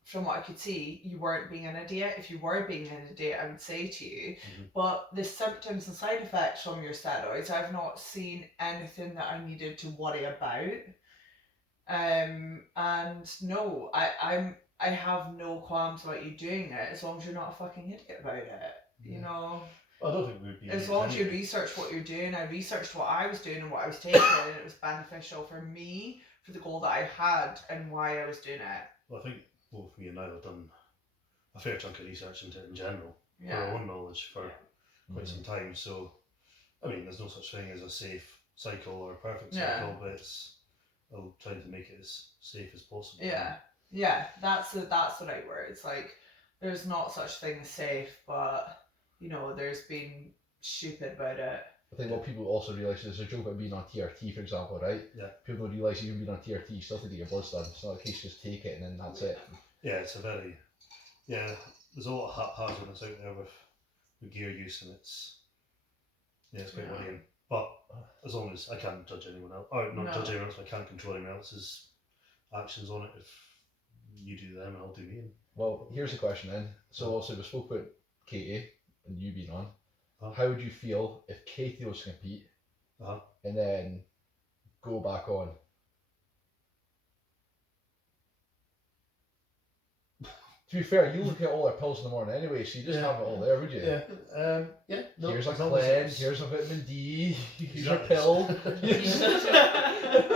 from what I could see, you weren't being an idiot. If you were being an idiot, I would say to you. But the symptoms and side effects from your steroids, I've not seen anything that I needed to worry about. And no, I have no qualms about you doing it as long as you're not a fucking idiot about it. You know. I don't think we would be. As long as you research what you're doing, I researched what I was doing and what I was taking, and it was beneficial for me, for the goal that I had, and why I was doing it. Well, I think both me and I have done a fair chunk of research into it in general, for Yeah. our own knowledge for quite some time. So, I mean, there's no such thing as a safe cycle or a perfect cycle, but it's trying to make it as safe as possible. Yeah, that's the right word. It's like, there's not such thing as safe, but you know, there's been stupid about it. I think what people also realise is there's a joke about being on TRT, for example, right? Yeah. People don't realise even being on TRT, you still have to get your blood done. It's not a case just take it and then that's it. Yeah, it's a very, there's a lot of haphazardness out there with gear use, and it's quite worrying. But as long as I can't judge anyone else, or not judge anyone else, I can't control anyone else's actions on it. If you do them, I'll do me. Well, here's the question then. So also we spoke about Katie and you being on. How would you feel if Katie was to compete and then go back on? To be fair, you look at all our pills in the morning anyway, so you just have it all there, would you? Yeah. No, here's a as long as cleanse, it's- here's a vitamin D, here's your Exactly. pill.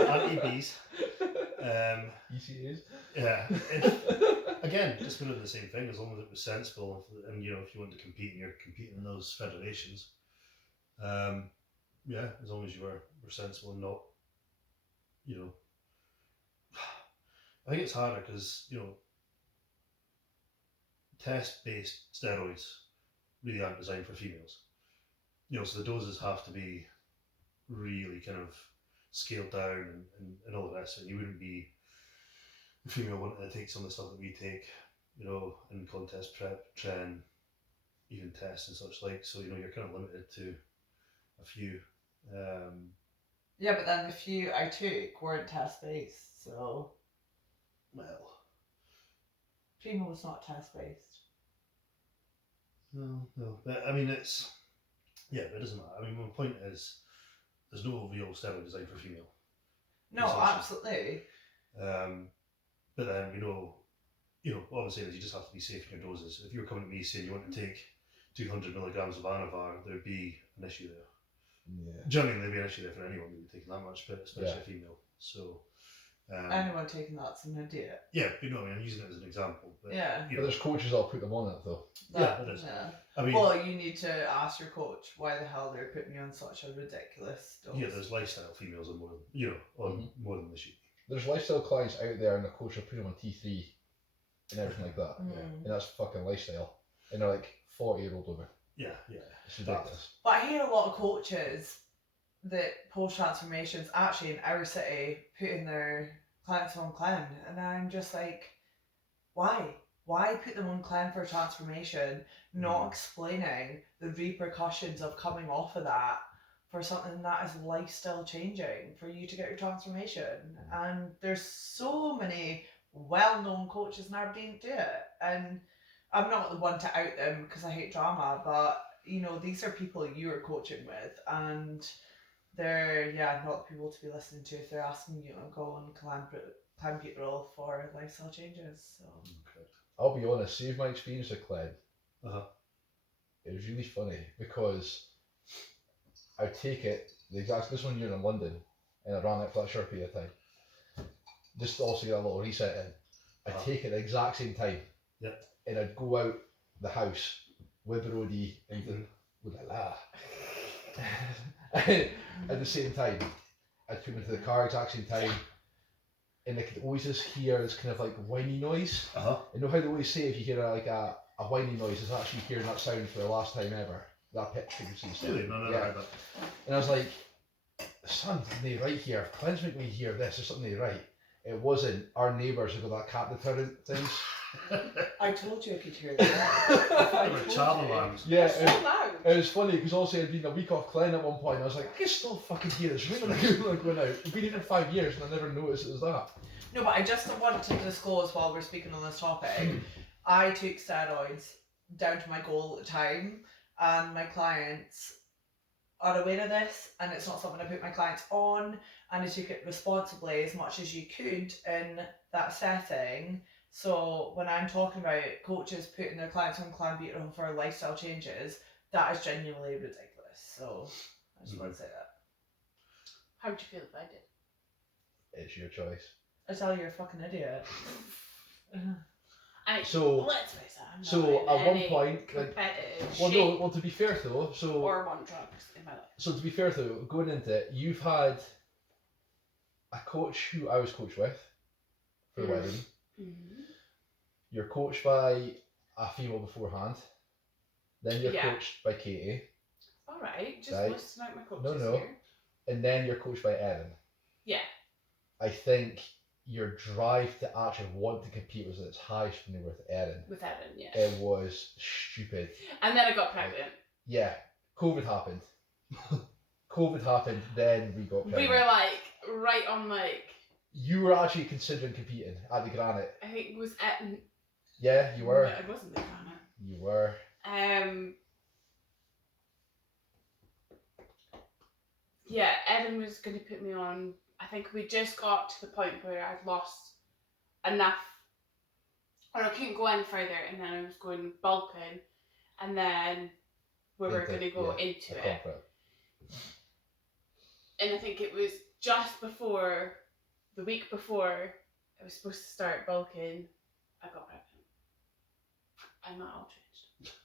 Anti-bees. ECAs. Yeah. Again, just been the same thing, as long as it was sensible, and you know, if you want to compete and you're competing in those federations, as long as you were sensible and not, you know, I think it's harder because, you know, test-based steroids really aren't designed for females. You know, so the doses have to be really kind of scaled down and all the rest. And you wouldn't be a female wanting to take some of the stuff that we take, you know, in contest prep, train, even tests and such like. So, you know, you're kind of limited to a few. Yeah, but then the few I took weren't test based, so. Well. Primo was not test based. No. But I mean, but it doesn't matter. I mean, my point is, there's no real steroid designed for female. No, absolutely. But then you know, what I'm saying is you just have to be safe in your doses. If you're coming to me saying you want to take 200 milligrams of Anavar, there'd be an issue there. Yeah. Generally, there'd be an issue there for anyone who'd be taking that much, but especially a female. So. Anyone taking that's an idiot. Yeah, but you know, I mean, I'm using it as an example. But, yeah. You But know, there's coaches that'll put them on it though. That is. Yeah. I mean, well, you need to ask your coach why the hell they're putting me on such a ridiculous dose. Yeah, there's lifestyle females on more than, you know, on more than they should. There's lifestyle clients out there and the coach will put them on T3 and everything like that. And that's fucking lifestyle. And they're like 40-year-old women. Yeah. It's ridiculous. But I hear a lot of coaches that post transformations actually in our city putting their clients on Clem, and I'm just like, why? Why put them on Clem for a transformation, not explaining the repercussions of coming off of that for something that is lifestyle changing for you to get your transformation? And there's so many well-known coaches in Aberdeen do it, and I'm not the one to out them because I hate drama, but you know, these are people you're coaching with, and they're not the people to be listening to if they're asking you to go on clambuterol for lifestyle changes. So. Okay. I'll be honest, save my experience with Clem. It was really funny because I take it this one year in London, and I ran it for that short period of time. Just to also get a little reset in. I take it the exact same time. Yep. And I'd go out the house with Brody and with la. At the same time, I'd put him into the car exact same time, and I could always just hear this kind of like whiny noise. You know how they always say if you hear like a whiny noise, it's actually hearing that sound for the last time ever. That pitch frequency stuff. Really? No, And I was like, son, something right here. Cleanse make me hear this. There's something right. It wasn't our neighbours who got that cat deterrent things. I told you I could hear that. They I were told travel you. alarms. Yeah, It's so loud. it was funny because also I'd been a week off Glen at one point and I was like, I can still fucking hear this ringing like going out. We've been here for 5 years and I never noticed it was that. No, but I just want to disclose while we're speaking on this topic, I took steroids down to my goal at the time, and my clients are aware of this, and it's not something I put my clients on, and I took it responsibly as much as you could in that setting. So when I'm talking about coaches putting their clients on clenbuterol for lifestyle changes, that is genuinely ridiculous. So I just want to say that. How would you feel if I did? It's your choice. I tell you, you're a fucking idiot. And So- let's face it, I'm not So in at one any point, like, competitive well, shape no, well to be fair though, so or want drugs in my life. so to be fair though, going into it, you've had a coach who I was coached with for the Mm. wedding. Mm-hmm. You're coached by a female beforehand. Then you're Yeah. coached by Katie, All right, just Right. listing out my coaches No. here. and then you're coached by Erin. Yeah. I think your drive to actually want to compete was at its highest when you were with Erin. With Evan, yeah. It was stupid. And then I got pregnant. Yeah, COVID happened. COVID happened, then we got We pregnant. were like right on like You were actually considering competing at the Granite. I think it was at Yeah, you were. No, it wasn't the Granite. You were. Yeah, Evan was going to put me on. I think we just got to the point where I'd lost enough, or I couldn't go any further, and then I was going bulking, and then we were going to go into a it. comfort. And I think it was just before, the week before I was supposed to start bulking, I got pregnant. And that all changed.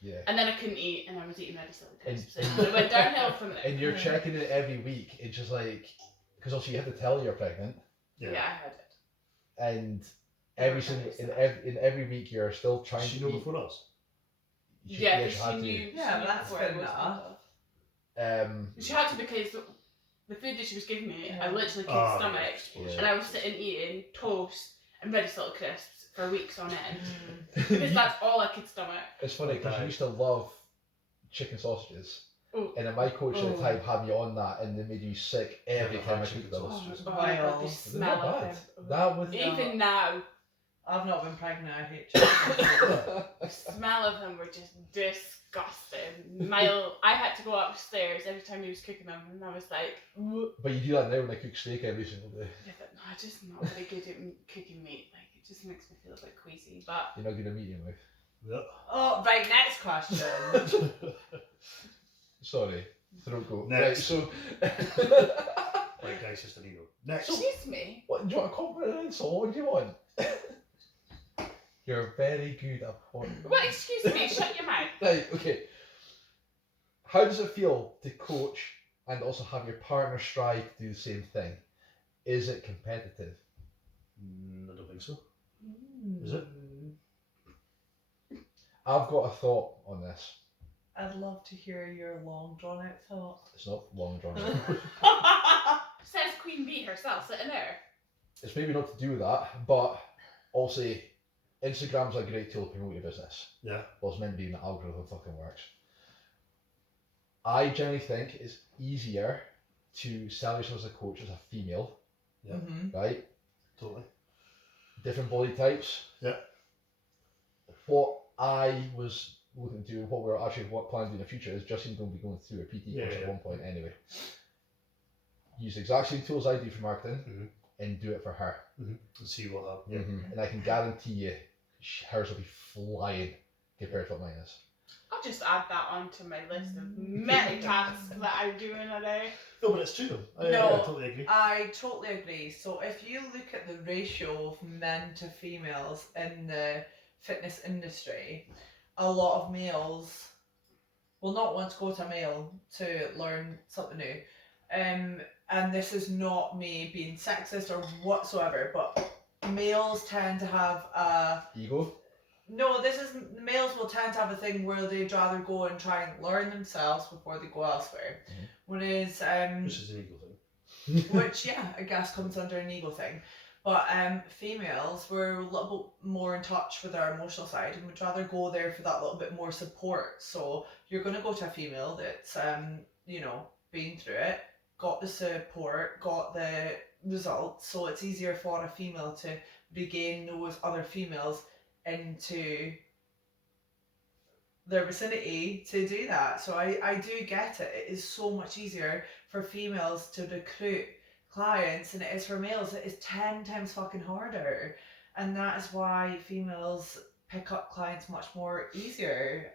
Yeah. And then I couldn't eat, and I was eating ready silly And- crisps. And it went downhill from there. And you're checking it every week. It's just like, because also you have to tell you're pregnant, Yeah, I had it. and every single in every week you're still trying She to know eat. before us. Yeah, you because had she to. knew. Yeah, she knew that's before I fair was enough. She had to, because the food that she was giving me, I literally couldn't Oh, stomach, Yeah. and I was sitting eating toast and ready salted crisps for weeks on end Mm. because that's all I could stomach. It's funny because you used to love chicken sausages, Oh, and then my coach at the Oh. time had me on that, and they made you sick every Never time I had cooked chicken them. sausages. oh my god, the Vile. smell They're not of bad. them. That was Even now, I've not been pregnant, I hate chicken. the smell of them were just disgusting. I had to go upstairs every time he was cooking them, and I was like, "Ugh." But you do that now when I cook steak every single day. Yeah, but no, I'm just not very good at cooking meat. Like, it just makes me feel a bit queasy. But You're not good at meat anyway. Yep. Oh, right, next question. Sorry, throat go. Next. Right, so. Right, guys, just an ego. Next. excuse me. What, do you want a compliment or an insult? What do you want? You're very good at what? What? Excuse me. Shut your mouth. Right, okay. How does it feel to coach and also have your partner strive to do the same thing? Is it competitive? I don't think so. Is it? I've got a thought on this. I'd love to hear your long drawn out thought. It's not long drawn out. Says Queen Bee herself, sitting there. It's maybe not to do with that, but also Instagram's a great tool to promote your business. Yeah. Well, it's meant to be, and the algorithm fucking works. I generally think it's easier to sell yourself as a coach as a female, Yeah. Mm-hmm. right? Totally. Different body types. Yeah. What I was looking to, what we're actually planning to do in the future is Justin's going to be going through a PT course at one point anyway. Use the exact same tools I do for marketing and do it for her. And see what happens. And I can guarantee you, hers will be flying compared to what mine is. I'll just add that onto my list of many tasks that I'm doing a day. No, but it's true though. I totally agree. I totally agree. So if you look at the ratio of men to females in the fitness industry, a lot of males will not want to go to a male to learn something new. And this is not me being sexist or whatsoever, but males tend to have a... Ego? No, males will tend to have a thing where they'd rather go and try and learn themselves before they go elsewhere. Whereas, Which is an ego thing. which I guess comes under an ego thing. But females, we're a little bit more in touch with our emotional side and would rather go there for that little bit more support. So you're going to go to a female that's, been through it, got the support, got the results. So it's easier for a female to regain those other females into their vicinity to do that. So I do get it. It is so much easier for females to recruit clients than it is for males. It is 10 times fucking harder. And that is why females pick up clients much more easier.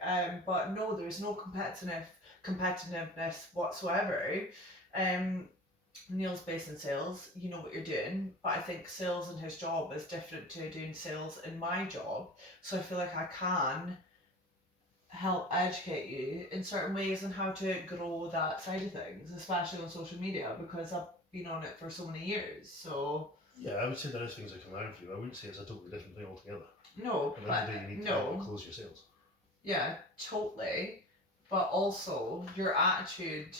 But no, there's no competitiveness whatsoever. Neil's based in sales, you know what you're doing, but I think sales in his job is different to doing sales in my job. So I feel like I can help educate you in certain ways on how to grow that side of things, especially on social media, because I've been on it for so many years. So Yeah, I would say there is things that come around for you. I wouldn't say it's a totally different thing altogether. no, At the end of the day, you need to help and close your sales. Yeah, totally. But also your attitude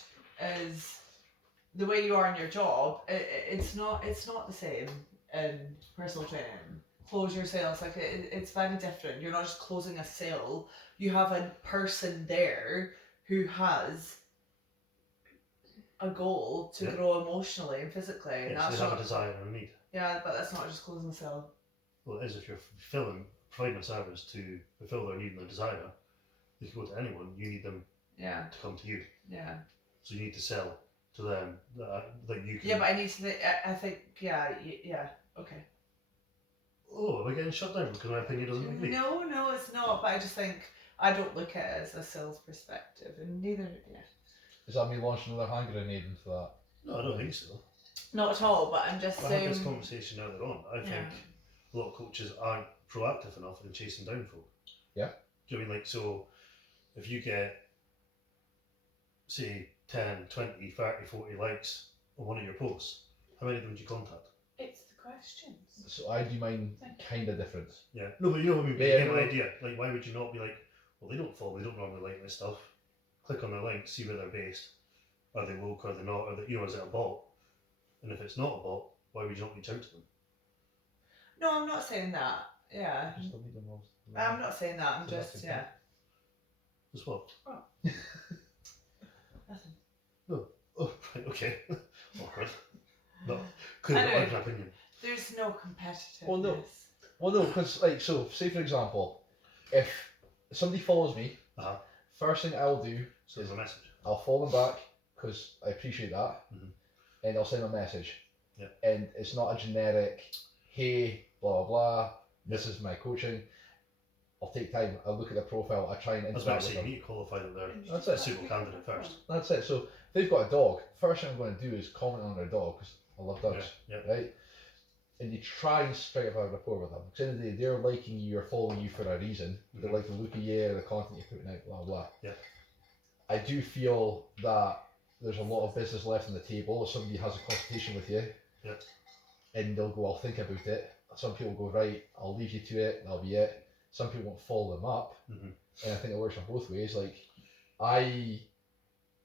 is the way you are in your job. It's not the same in personal training. Close your sales, like it's very different. You're not just closing a sale. You have a person there who has a goal to grow emotionally and physically. And Yes, that's they have not, a desire and a need. yeah, but that's not just closing a sale. Well, it is if you're providing a service to fulfill their need and their desire. If you go to anyone, you need them Yeah, to come to you. yeah. So you need to sell to them that you can. Yeah, but I need to. I think. Yeah. Okay. Oh, am I getting shut down because my opinion doesn't agree? No, it's not. But I just think I don't look at it as a sales perspective, and neither. Yeah. Is that me launching another hand grenade into that? No, I don't think so. Not at all. But I'm just I saying. had this conversation earlier on. I think a lot of coaches aren't proactive enough in chasing down folk. Yeah. Do you know what I mean, like, so if you get, say, 10, 20, 30, 40 likes on one of your posts, how many of them would you contact? It's the questions. So I do mine kind of different. Yeah. No, but you know what I mean? Yeah, You get no. my idea. Like, why would you not be like, well, they don't follow, they don't normally like my stuff. Click on their link, see where they're based. Are they woke, are they not? Are they, is it a bot? And if it's not a bot, why would you not reach out to them? No, I'm not saying that. Yeah. Just delete them all. I'm not saying that. I'm So just that's As what? Nothing. Oh, right, okay. Awkward. No, clearly not Anyway. an opinion. There's no competitiveness. Well, no. Well, no, because so say for example, if somebody follows me, first thing I'll do So there's a message. I'll follow them back because I appreciate that, and I'll send them a message. Yeah. And it's not a generic, hey, blah blah blah. This is my coaching. I'll take time. I'll look at their profile. I try and I was about interact to with say, you them. need to qualify that they're That's a it. suitable candidate first. That's it. So if they've got a dog, first thing I'm going to do is comment on their dog because I love dogs, Yeah. right? And you try and strike up a rapport with them. Because at the end of the day, they're liking you or following you for a reason. They like the look of you, the content you're putting out, blah blah. Yeah. I do feel that there's a lot of business left on the table. If somebody has a consultation with you, and they'll go, I'll think about it. Some people go, right, I'll leave you to it, that'll be it. Some people won't follow them up, and I think it works on both ways. Like,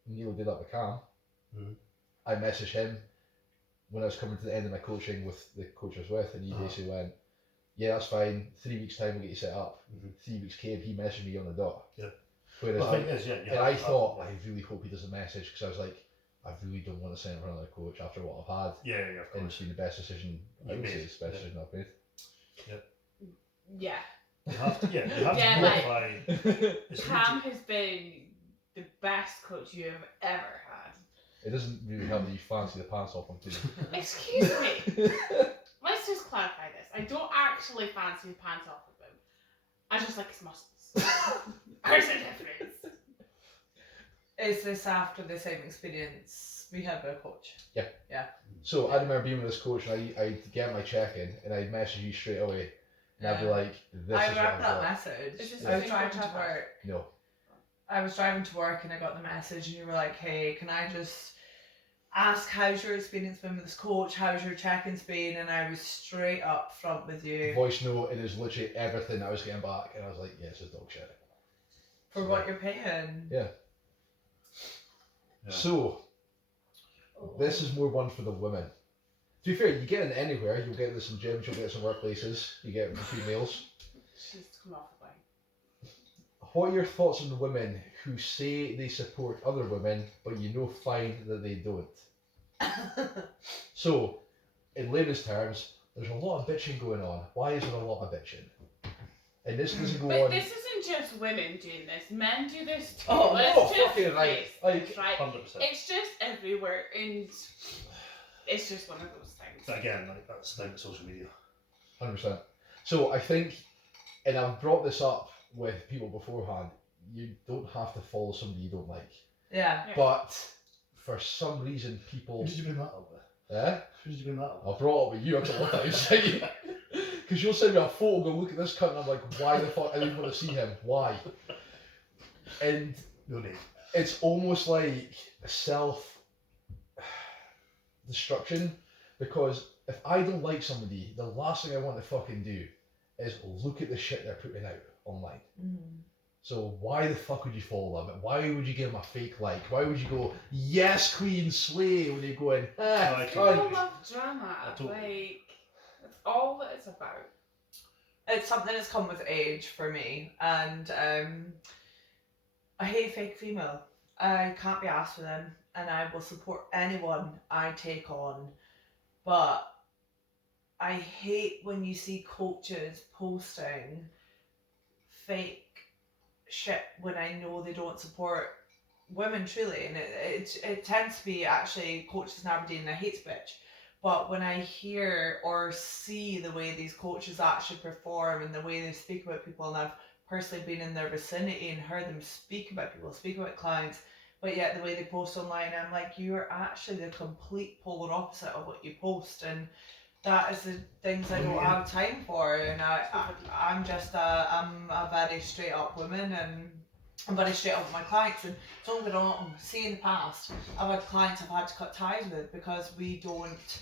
Neil did that with Cam. I messaged him when I was coming to the end of my coaching with the coach I was with, and he basically went, yeah, that's fine, 3 weeks time we'll get you set up. 3 weeks came, he messaged me on the dot. Yeah. Whereas Well, the thing is, and I thought, I really hope he doesn't message, because I was like, I really don't want to sign up for another coach after what I've had. Yeah, of And course. it's been the best decision, I would say it's the best decision I've made. Yeah. You have to, you have Yeah, to like- qualify. It's Cam has been the best coach you have ever had. It doesn't really help that you fancy the pants off him too. Excuse me. Let's just clarify this. I don't actually fancy the pants off of him. I just like his muscles. There's a difference. Is this after the same experience we had with a coach? Yeah. So I remember being with this coach, and I'd get my check-in, and I'd message you straight away, and I'd be like, "This I is what read I've that got." message. Is this I was the driving same to coach work. No. I was driving to work and I got the message, and you were like, "Hey, can I just ask how's your experience been with this coach? How's your check-ins been?" And I was straight up front with you Voice note, it is literally everything I was getting back, and I was like, "Yeah, it's just dog shit." for what you're paying. Yeah. Yeah. So, This is more one for the women. To be fair, you get it anywhere. You'll get this in gyms, you'll get this in workplaces, you get it from females. She's come off the line. What are your thoughts on the women who say they support other women, but find that they don't? So, in layman's terms, there's a lot of bitching going on. Why is there a lot of bitching? And this doesn't go But on. this isn't just women doing this. Men do this too. Oh, Let's no, just fucking right. face Like, this, right? 100%. It's just everywhere, and it's just one of those things. But again, like, that's the thing with social media. 100%. So I think, and I've brought this up with people beforehand, you don't have to follow somebody you don't like. Yeah. But for some reason, people. Who did you bring that up with? Eh? Who did you bring that up I brought it up with you a couple of times. Because you'll send me a photo, go look at this cunt, and I'm like, why the fuck? I didn't want to see him. Why? And No name. it's almost like self-destruction, because if I don't like somebody, the last thing I want to fucking do is look at the shit they're putting out online. So why the fuck would you follow them? Why would you give them a fake like? Why would you go, yes, queen, slay, when they go in, I People totally- love drama. totally- That's all that it's about. It's something that's come with age for me, and I hate fake female. I can't be asked for them, and I will support anyone I take on, but I hate when you see coaches posting fake shit when I know they don't support women truly, and it tends to be actually coaches in Aberdeen, and I hate to bitch. But when I hear or see the way these coaches actually perform and the way they speak about people, and I've personally been in their vicinity and heard them speak about people, speak about clients, but yet the way they post online, I'm like, you're actually the complete polar opposite of what you post, and that is the things I don't have time for. And I'm a very straight up woman, and I'm very straight up with my clients, and don't get wrong, see in the past, I've had clients I've had to cut ties with because we don't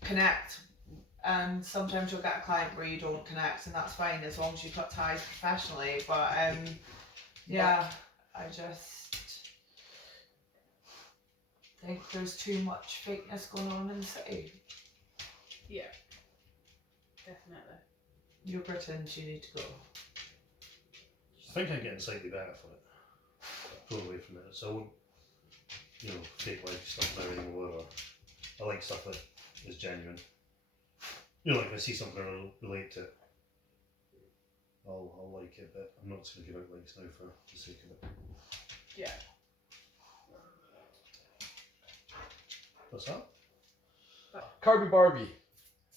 connect, and sometimes you'll get a client where you don't connect, and that's fine as long as you cut ties professionally. But yeah, I just think there's too much fakeness going on in the city. Yeah, definitely. You're Britons, you need to go. I think I'm getting slightly better for it. Pull away from it. So I won't, fake like stuff now anymore. Or I like stuff that is genuine. Like if I see something I relate to, I'll like it, but I'm not just going to give out likes now for the sake of it. Yeah. What's that? Carby Barbie,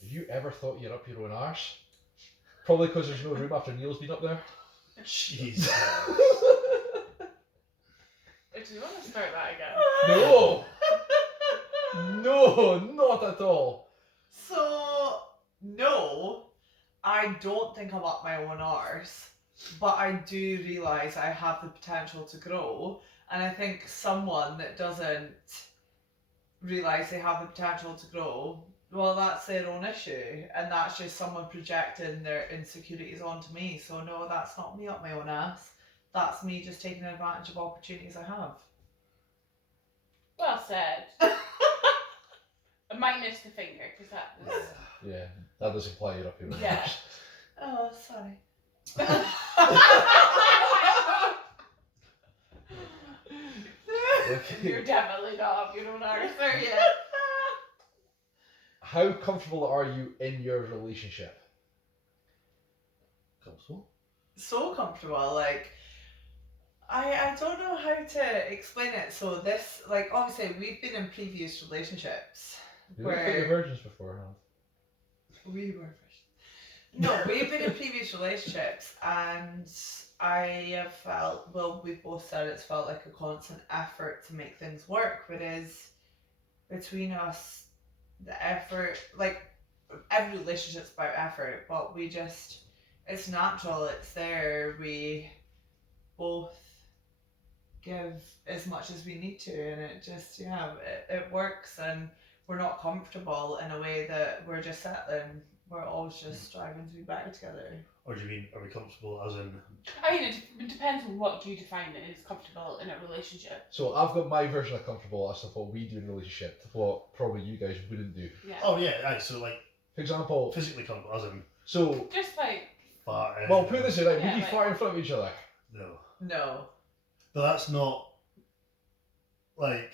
have you ever thought you're up your own arse? Probably because there's no room after Neil's been up there. Jeez. Do you want to start that again? No! No, not at all. So, no, I don't think I'm up my own arse, but I do realise I have the potential to grow, and I think someone that doesn't realise they have the potential to grow, well, that's their own issue, and that's just someone projecting their insecurities onto me. So no, that's not me up my own ass. That's me just taking advantage of opportunities I have. Well said. Minus the finger, because that was... Yeah, that does imply you're up your own Yeah. arse. Oh, sorry. You're definitely not up your own arse, are you? How comfortable are you in your relationship? Comfortable? So comfortable, like, I don't know how to explain it. So this, like, obviously we've been in previous relationships You looked at your where virgins beforehand. we were no, we've been in previous relationships, and I have felt, well, we've both said it's felt like a constant effort to make things work, whereas between us, the effort, like, every relationship's about effort, but we just, it's natural, it's there, we both give as much as we need to, and it just, yeah, it works, and we're not comfortable in a way that we're just settling. We're always just striving to be better together. Or do you mean, are we comfortable as in... I mean, it depends on what you define as comfortable in a relationship. So I've got my version of comfortable as to what we do in a relationship, what probably you guys wouldn't do. Yeah. Oh yeah, aye, so like, For example, physically comfortable as in... so, Just like, farting. well, put this in, right, Yeah, would you like- fart in front of each other? No. No. But that's not, like,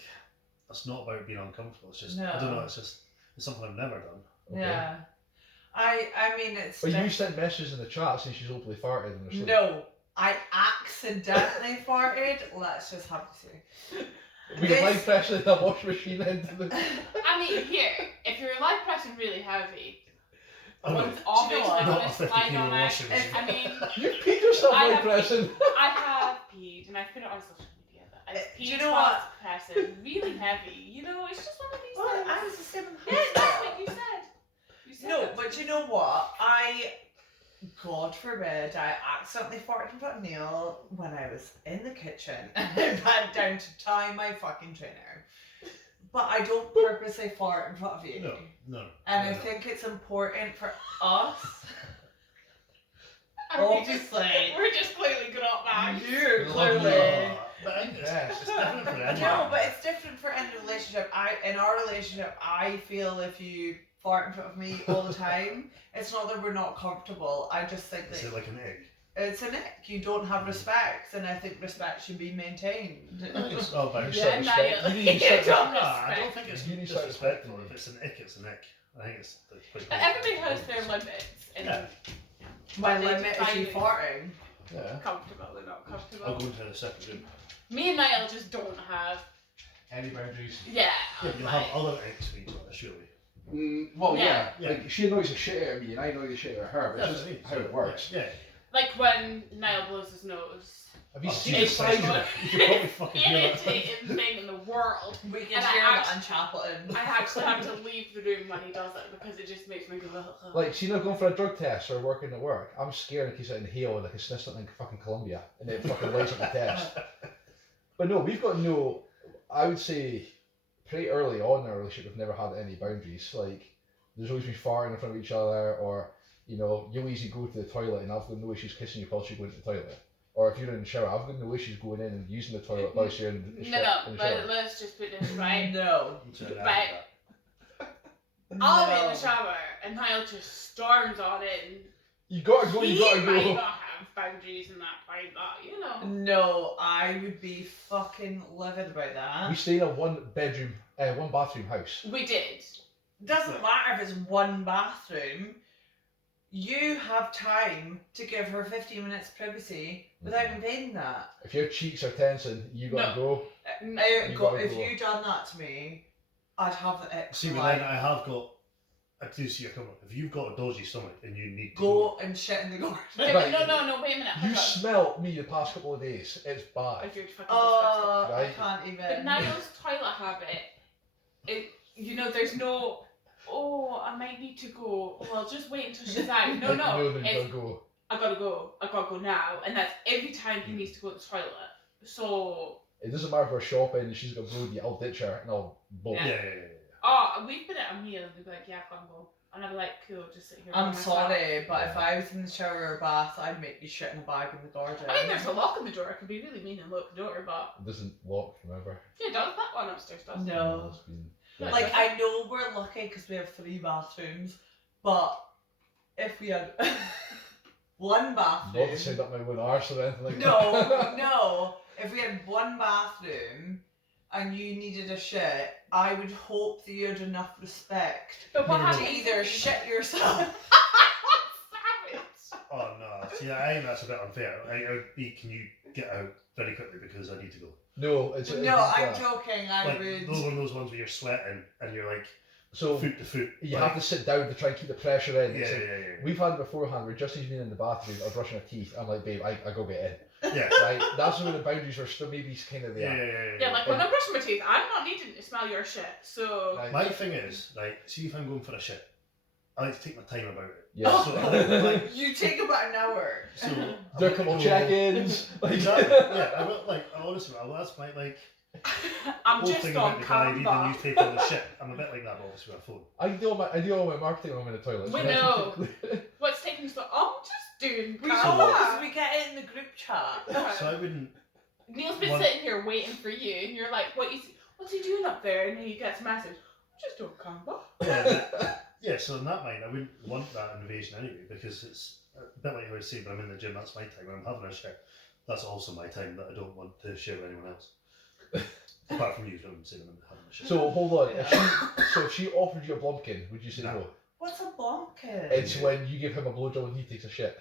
that's not about being uncomfortable. It's just, I don't No. know, it's something I've never done. Okay. Yeah. I mean, it's. But you sent messages in the chat saying she's openly farted in her sleep. No, I accidentally farted. Let's just have to say. We can live pressure the washing machine into the... I mean, here, if you're life pressing really heavy, I know. one's obviously what? going Not a to 50 slide kilo on it. washing machine. I mean, You peed yourself I live have- pressing. I have peed, and I've put it on social media, but I Do peed you know whilst what? pressing, really heavy. You know, it's just one of these Well, things. I was the same. Yeah, that's what you said. You said No, it. but you know what? God forbid, I accidentally farted in front of Neil when I was in the kitchen and I bent down to tie my fucking trainer. But I don't purposely fart in front of you. No. And no, I no. think it's important for us, Are we obviously. We're just clearly good at bags. You're Love clearly. No, but I think it's different for anyone. No, but it's different for any relationship. In our relationship, I feel if you fart in front of me all the time, it's not that we're not comfortable. I just think Is that it like an egg? it's an ick. You don't have respect, and I think respect should be maintained. I think it's all about You Yeah, said now respect. you You need to set don't Nah, I respect. don't think it's You need to start disrespectful. respecting If it's an ick, it's an ick. I think it's... But everybody has their limits, and Yeah. My they limit is define you it. farting. Yeah. comfortable and not comfortable. I'll go into a separate room. Me and Niall just don't have. Any boundaries? Yeah. Yeah, you'll like- have other icks for each other, surely. Well, Yeah. Yeah. Like, she annoys the shit out of me and I annoy the shit out of her, but That's it's what I mean. just how it works. Yeah. Like when Niall blows his nose. Have you Oh, seen Jesus the size of Christ. it? You could probably fucking hear that. Irritating thing in the world. We can And I share that actually- in Chapelton. I actually have to leave the room when he does it because it just makes me go. Ugh. Like, see, now going for a drug test or working at work, I'm scared in case I inhale like a sniff something in fucking Colombia and it fucking lights up the test. But no, we've got no, I would say, pretty early on in our relationship, we've never had any boundaries. Like, there's always been farting in front of each other, or, you know, you'll easily go to the toilet and I've got no issues kissing you whilst you're going to the toilet. Or if you're in the shower, I've got no issues going in and using the toilet whilst you're in the, No, in the shower. let's just put this right. No. Right. I'll be in the shower and Niall just storms on in. You gotta go, you He gotta might go. not have boundaries in that point, but you know. No, I would be fucking livid about We that. stay in a one bathroom house. We did. Doesn't matter if it's one bathroom. You have time to give her 15 minutes privacy without invading that. If your cheeks are tensing, you gotta go. You If gotta go. you done that to me, I'd have the ick. See, for but life. then I have got. I do see your comment. If you've got a dodgy stomach and you need to Go and shit in the garden. Yeah, Right. but no, wait a minute. You hold on. smelt me the past couple of days. It's bad. If you're fucking disgusting. Oh, I Right. can't But even. Niall's toilet habit, there's no, oh, I might need to go. Well, just wait until she's out. No, Like, no. then you It's, gotta go. I gotta go now. And that's every time he needs to go to the toilet. So, It doesn't matter if we're shopping and she's got Brody, I'll ditch her and I'll bolt. Yeah. we've been at a meal and they'd be like, yeah, I can go. And I'd be like, cool, just sit here. by I'm myself. sorry, but if I was in the shower or bath, I'd make you shit in a bag in the garden. I mean, there's a lock on the door. I could be really mean and lock the door, but It doesn't lock, remember? yeah, does that one upstairs does. No. It's been- Yeah. Like, I know we're lucky because we have 3 bathrooms, but if we had one bathroom. Not to send up my own arse or anything like No, that. no. If we had one bathroom and you needed a shit, I would hope that you had enough respect But what No, no, no. to happens either if you- shit yourself. Savage. Oh no. See, I think that's a bit unfair. I would be. Can you get out very quickly because I need to go. No, it's No, I'm that. joking. I Like would. those one of those ones where you're sweating and you're like So foot to foot. you like, have to sit down to try and keep the pressure in. Yeah, It's like- yeah. We've had it beforehand where Justin's been in the bathroom or brushing her teeth. I'm like, babe, I go get Yeah. in. Right? That's when the boundaries are still maybe kind of Yeah, there. Yeah, like when I'm brushing my teeth, I'm not needing to smell your shit. So Right? My thing is, like, see if I'm going for a shit, I like to take my time about it. Yeah. So, like, You take about an hour. so Do a couple check-ins. Like, Exactly. Yeah, I will, like, honestly, that's my, like, I'm Whole just thing on about the guy needing Canva. you take all the shit. I'm a bit like that, but obviously with a phone. I do all my marketing when I'm in the toilet. We so that's know. completely- What's taking so? I'm just doing We Canva. always we get it in the group chat. So I wouldn't. Neil's been One- sitting here waiting for you, and you're like, what's he doing up there? And he gets a message. I'm just on Canva. Yeah, so in that mind, I wouldn't want that invasion anyway, because it's a bit like how I say, when I'm in the gym, that's my time. When I'm having a shit, that's also my time that I don't want to share with anyone else. Apart from you, don't say when I'm having a shit. So hold on. Yeah. If she offered you a blumpkin, would you say No. no? What's a bonkin? It's when you give him a blowjob and he takes a shit.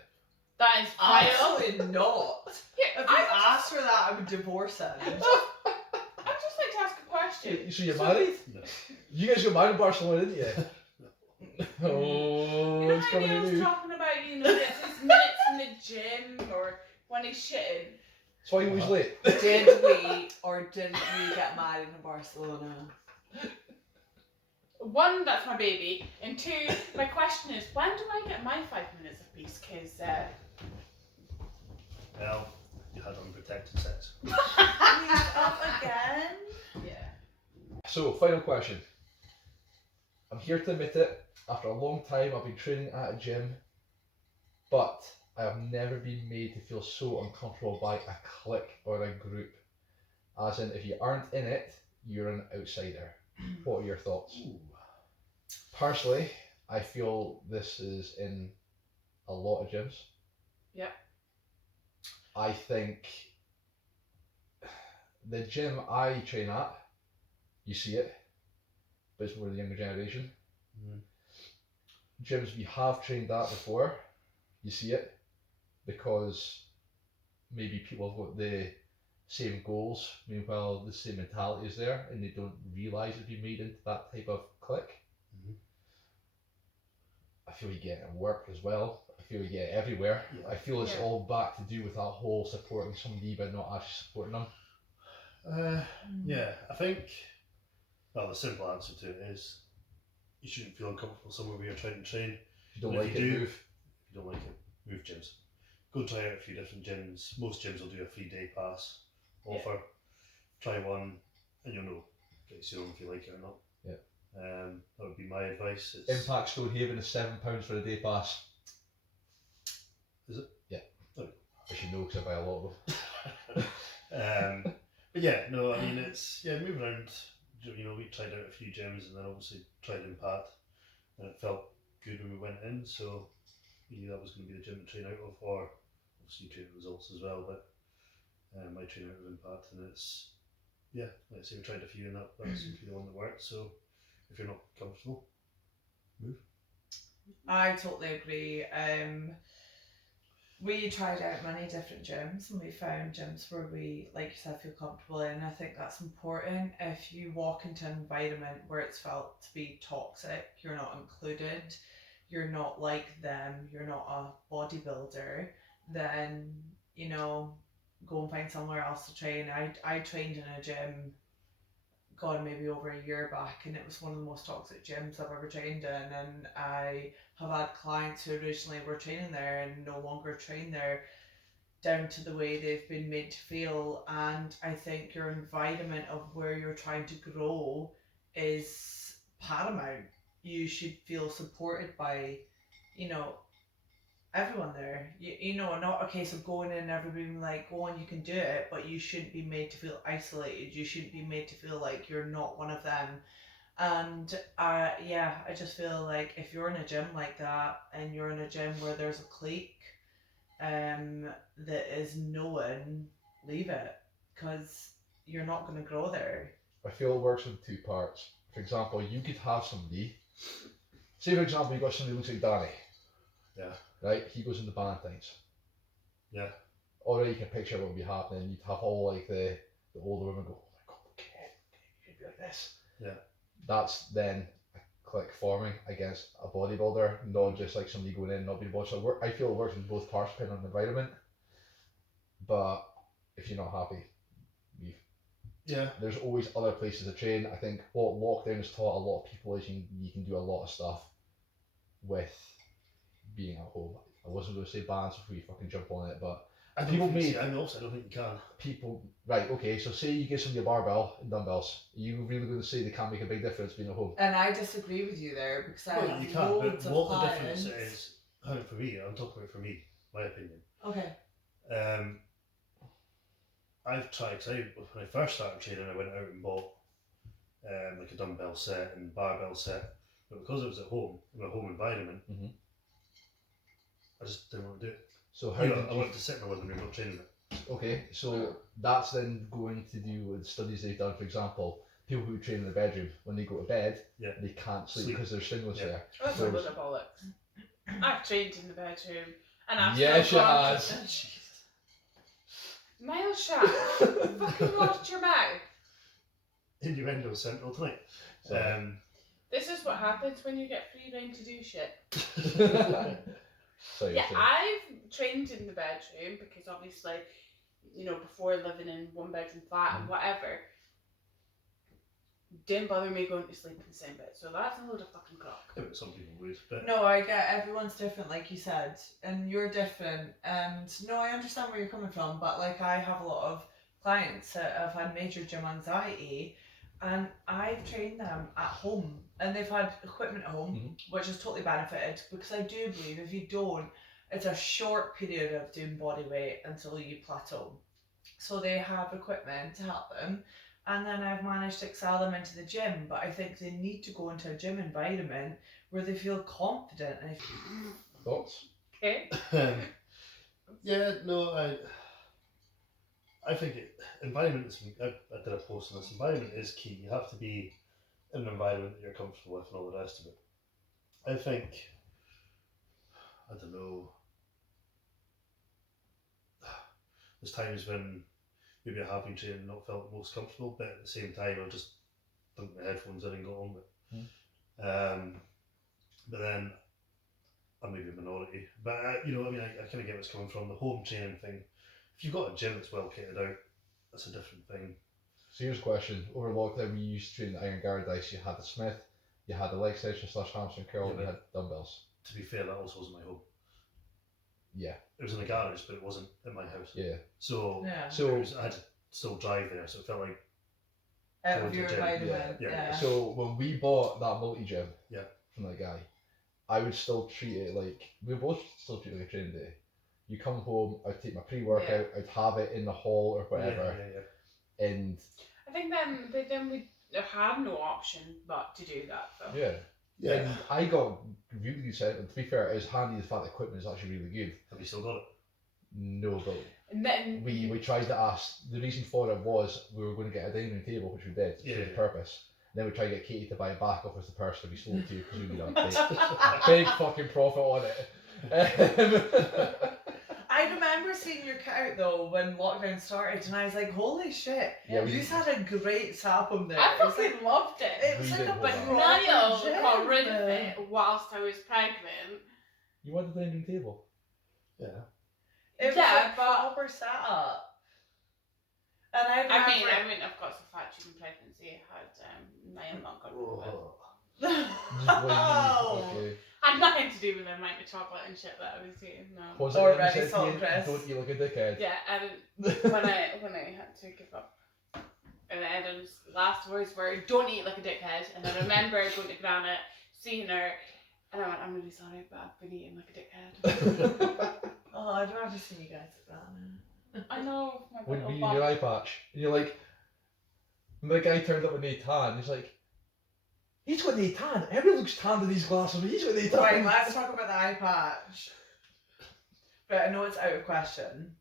That is vile. Absolutely not. Here, If he asked for that, I would divorce him. I'd just like to ask a question. So you're married? No. You guys got married in Barcelona, didn't you? Oh, You know it's how coming Neil's to you. talking about, gets his minutes in the gym or when he's shitting. That's why you're always late. Did we or didn't we get married in Barcelona? One, that's my baby. And two, my question is, when do I get my 5 minutes of peace? Because, Well, you had unprotected sex. He's up again. yeah. So, final question. I'm here to admit it. After a long time, I've been training at a gym, but I have never been made to feel so uncomfortable by a clique or a group. As in, if you aren't in it, you're an outsider. What are your thoughts? Ooh. Personally, I feel this is in a lot of gyms. Yep. I think the gym I train at, you see it, but it's more the younger generation. Mm. Gyms we have trained at before, you see it, because maybe people have got the same goals, meanwhile the same mentality is there, and they don't realise it's been made into that type of clique. Mhm. I feel you get it at work as well. I feel you get it everywhere. Yeah. I feel it's Yeah. all back to do with that whole supporting somebody but not actually supporting them. Yeah, I think, well, the simple answer to it is you shouldn't feel uncomfortable somewhere where you're trying to train. If you don't And if like you it, do- move. If you don't like it, move gyms. Go and try out a few different gyms. Most gyms will do a free day pass offer. Try one and you'll know. Get your own if you like it or not. Yeah. That would be my advice. It's, Impact Stonehaven is £7 for a day pass. Is it? Yeah. Oh. I should know because I buy a lot of them. But yeah, no, I mean, it's, move around. You know, we tried out a few gyms and then obviously tried Impact and it felt good when we went in, so we knew that was going to be the gym to train out of, or obviously train results as well, but I train out of Impact and it's, like I say, we tried a few and that seemed to be the one that worked, so if you're not comfortable, move. I totally agree. We tried out many different gyms and we found gyms where we, like you said, feel comfortable in. I think that's important. If you walk into an environment where it's felt to be toxic, you're not included, you're not like them, you're not a bodybuilder, then, go and find somewhere else to train. I trained in a gym, God, maybe over a year back, and it was one of the most toxic gyms I've ever trained in, and I have had clients who originally were training there and no longer train there down to the way they've been made to feel. And I think your environment of where you're trying to grow is paramount. You should feel supported by, everyone there. Not a case of going in and everybody being like, go on, you can do it, but you shouldn't be made to feel isolated. You shouldn't be made to feel like you're not one of them. And I just feel like if you're in a gym like that and you're in a gym where there's a clique that is known, leave it, because you're not going to grow there. I feel it works in two parts. For example, you could have somebody, say for example, you got somebody who looks like Danny. Yeah. Right? He goes into Valentine's. Yeah. Already you can picture what would be happening. You'd have all like the older women go, oh my god, okay, you can be like this. Yeah. That's then a clique forming against a bodybuilder, not just like somebody going in and not being watched. So I feel it works in both parts depending on the environment. But if you're not happy, leave. Yeah. There's always other places to train. I think what lockdown has taught a lot of people is you can do a lot of stuff with being at home. I wasn't going to say balance before you fucking jump on it, but I People don't think made- I mean, also, I don't think you can. People, right, okay, so say you give somebody a barbell and dumbbells, are you really going to say they can't make a big difference being at home? And I disagree with you there because I Well, have you can, but loads of what the clients. difference is, for me, I'm talking about for me, my opinion. Okay. I've tried, cause when I first started training, I went out and bought like a dumbbell set and barbell set, but because I was at home, in a home environment, Mhm. I just didn't want to do it. So how I did you, wanted to sit in my living room, not training it. okay, so that's then going to do with studies they've done, for example, people who train in the bedroom, when they go to bed, Yeah. they can't sleep Sleep. because there's stimulus Yeah. there. That's a Whereas- load of bollocks. I've trained in the bedroom and I've Yes, still you gone has. to... Miles Sharp, fucking watch your mouth. Innuendo central tonight. Sorry. This is what happens when you get free reign to do shit. Sorry, Yeah, sorry. I've trained in the bedroom because obviously, you know, before living in one bedroom flat and whatever, didn't bother me going to sleep in the same bed. So that's a load of fucking crock. Yeah, but some people would, but No, I get everyone's different, like you said, and you're different. And no, I understand where you're coming from, but like I have a lot of clients that have had major gym anxiety, and I've trained them at home, and they've had equipment at home, which has totally benefited because I do believe if you don't, it's a short period of doing body weight until you plateau. So they have equipment to help them. And then I've managed to excel them into the gym, but I think they need to go into a gym environment where they feel confident. And Thoughts? Okay. yeah, no, I think environment is. I did a post on this. Environment is key. You have to be in an environment that you're comfortable with, and all the rest of it. I think. I don't know. There's times when maybe I have been training and not felt most comfortable, but at the same time I've just dunked my headphones in and got on with it. But then I'm maybe a minority. But you know, I mean, I kind of get what's coming from the home training thing. If you've got a gym that's well kitted out, that's a different thing. So here's a question. Over lockdown, we used to train at Iron Paradise. You had the Smith, you had the leg extension / hamstring curl, Yeah, and you had dumbbells. To be fair, that also wasn't my home. Yeah. It was in a garage, but it wasn't in my house. Yeah. So yeah, So I had to still drive there, so it felt like out going of to your gym, environment. yeah, Yeah. So when we bought that multi gym Yeah. from that guy, I would still treat it like we both still treat it like a training day. You come home, I'd take my pre-workout, I'd have it in the hall or whatever, and I think then we had no option but to do that though. yeah. Yeah. And I got really good set. And to be fair, it was handy the fact the equipment is actually really good. Have you still got it? No, but And then we tried to ask. The reason for it was we were going to get a dining room table, which we did for the purpose. And then we tried to get Katie to buy it back off as the person we sold to because we made a big fucking profit on it. I remember seeing your kit out though when lockdown started, and I was like, "Holy shit! Yeah, we- You had a great setup on there." I It was fucking loved it. it was We like did a hold But on. proper Niall gym. got rid of it whilst I was pregnant. You want the dining room table? Yeah. It was Yeah, a but- proper setup. And I I remember. mean, of course, the fact during pregnancy had Niall not got rid of it. Oh. Okay. Had nothing to do with the amount of chocolate and shit that I was eating. No. Was Or it ready said to salt you, crisp. don't eat like a dickhead? Yeah, and when I had to give up, and then Adam's last words were, "Don't eat like a dickhead." And I remember going to Granite, seeing her, and I went, "I'm really sorry, but I've been eating like a dickhead." Oh, I don't ever see you guys at that. I know. My When little we in bum. your eye patch, and you're like, when the guy turned up with no tan, he's like, he's got no tan. Everyone looks tanned in these glasses, but he's got no tan. Right, let's talk about the eye patch. But I know it's out of question.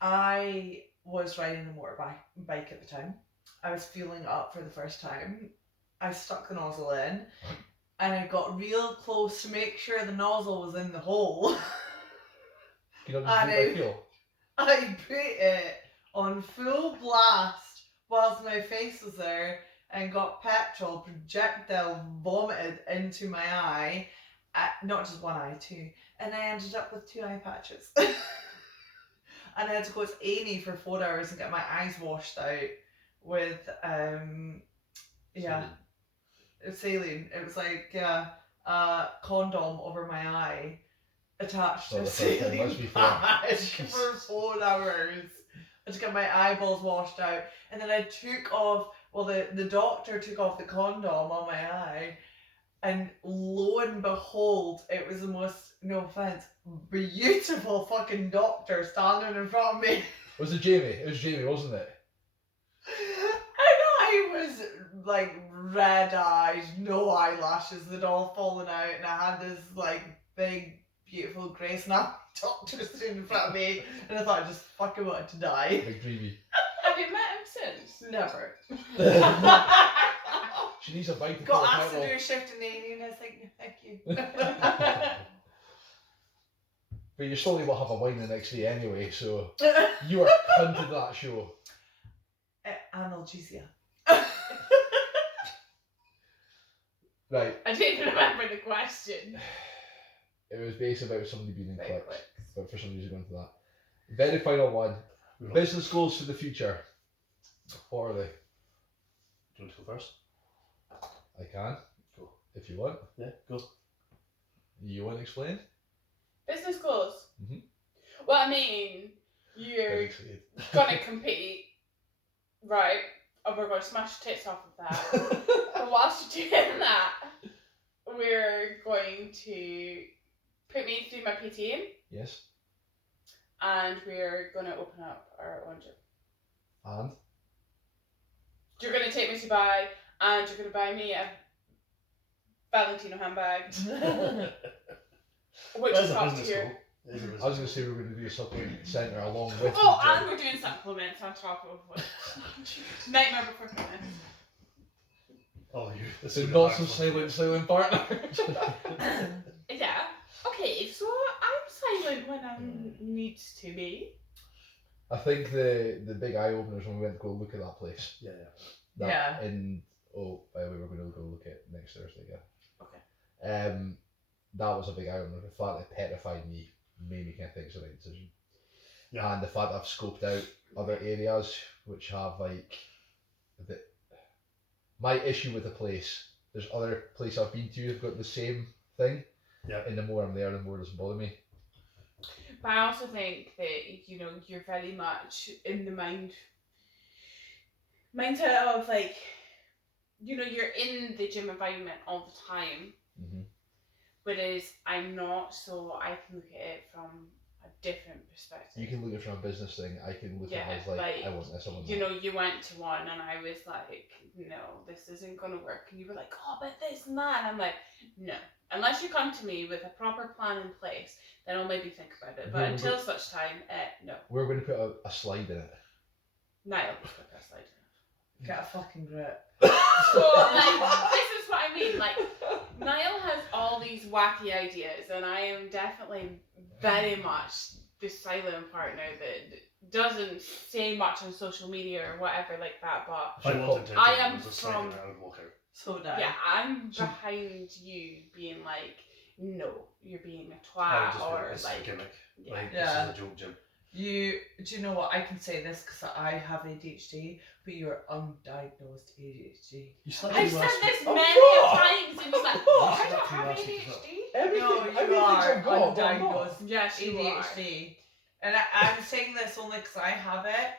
I was riding a motorbike at the time. I was fueling up for the first time. I stuck the nozzle in, and I got real close to make sure the nozzle was in the hole. You know, I just know. feel. I put it on full blast whilst my face was there and got petrol projectile vomited into my eye. Not just one eye, two. And I ended up with 2 eye patches. And I had to go to A&E for 4 hours and get my eyes washed out with, saline. It was like a condom over my eye. attached Not to a the first time, let's ceiling be fair. fan for 4 hours. I had to get my eyeballs washed out, and then I took off. Well, the doctor took off the condom on my eye, and lo and behold, it was the most, no offense, beautiful fucking doctor standing in front of me. Was it Jamie? It was Jamie, wasn't it? And I was like red eyes, no eyelashes, they'd all fallen out, and I had this like big, beautiful grey snap doctor sitting in front of me, and I thought I just fucking wanted to die. Big dreamy. Have you met him since? Never. She needs a bite to Got pull asked the to do title. a shift in A&E, and I was like, no, thank you. But you slowly will have a wine the next day anyway, so you are hunted that show. Analgesia. Right, I don't even remember the question. it was based about somebody being in Very clicks, quick. but for some reason going to that. Very final one. We're not- Business goals for the future. What are they? Do you want to go first? I can, Go. if you want. Yeah, go. You want to explain? Business goals. Mhm. Well, I mean, you're Explain. gonna compete, right? And we're gonna smash tits off of that. But whilst you're doing that, we're going to put me through my PTing, Yes. and we're gonna open up our own gym. And? You're gonna take me to Dubai, and you're gonna buy me a Valentino handbag, which That is is a top business tier. goal. It is a business I was going goal. to say we were going to do a supplement centre along with Oh, the and gym. we're doing supplements on top of what? Nightmare Before Christmas. Oh, you. This So is not the some hard silent partner. Yeah. Okay, so I'm silent when I need to be. I think the big eye openers when we went to go look at that place. one. Yeah. That Yeah. By the way, we're going to go look at next Thursday. Yeah. Okay. That was a big eye opener. The fact that it petrified me made me kind of think it's the right decision. Yeah. And the fact that I've scoped out other areas which have like the. My issue with the place, there's other places I've been to who've got the same thing. Yeah. And the more I'm there, the more it doesn't bother me. But I also think that, you know, you're very much in the mindset of like, you know, you're in the gym environment all the time. Mm-hmm. Whereas I'm not, so I can look at it from a different perspective. You can look at it from a business thing. I can look at it as like, I want this, I want You that. know, you went to one and I was like, no, this isn't going to work. And you were like, oh, but this and that. And I'm like, no. Unless you come to me with a proper plan in place, then I'll maybe think about it. But Yeah, until such time, no. We're going to put a slide in it. Niall, put that slide in. Get a fucking grip. So, like, this is what I mean. Like, Niall has all these wacky ideas, and I am definitely very much the silent partner that doesn't say much on social media or whatever like that. But If I walked into I a gym am and there was a sign from- there, I would walk out. So down. yeah, I'm behind you, being like, no, you're being a I would twat, just be or like, this is a like, gimmick. yeah. Like, Yeah. this is a joke gym. Do you know what? I can say this because I have ADHD, but you're undiagnosed ADHD. You slept I've through said last this week. many Oh, times, and he's like, oh, I you don't slept through have last week as well. ADHD. Everything, No, you everything's are I've got, but I'm not. undiagnosed Yes, you are. ADHD. And I'm saying this only because I have it.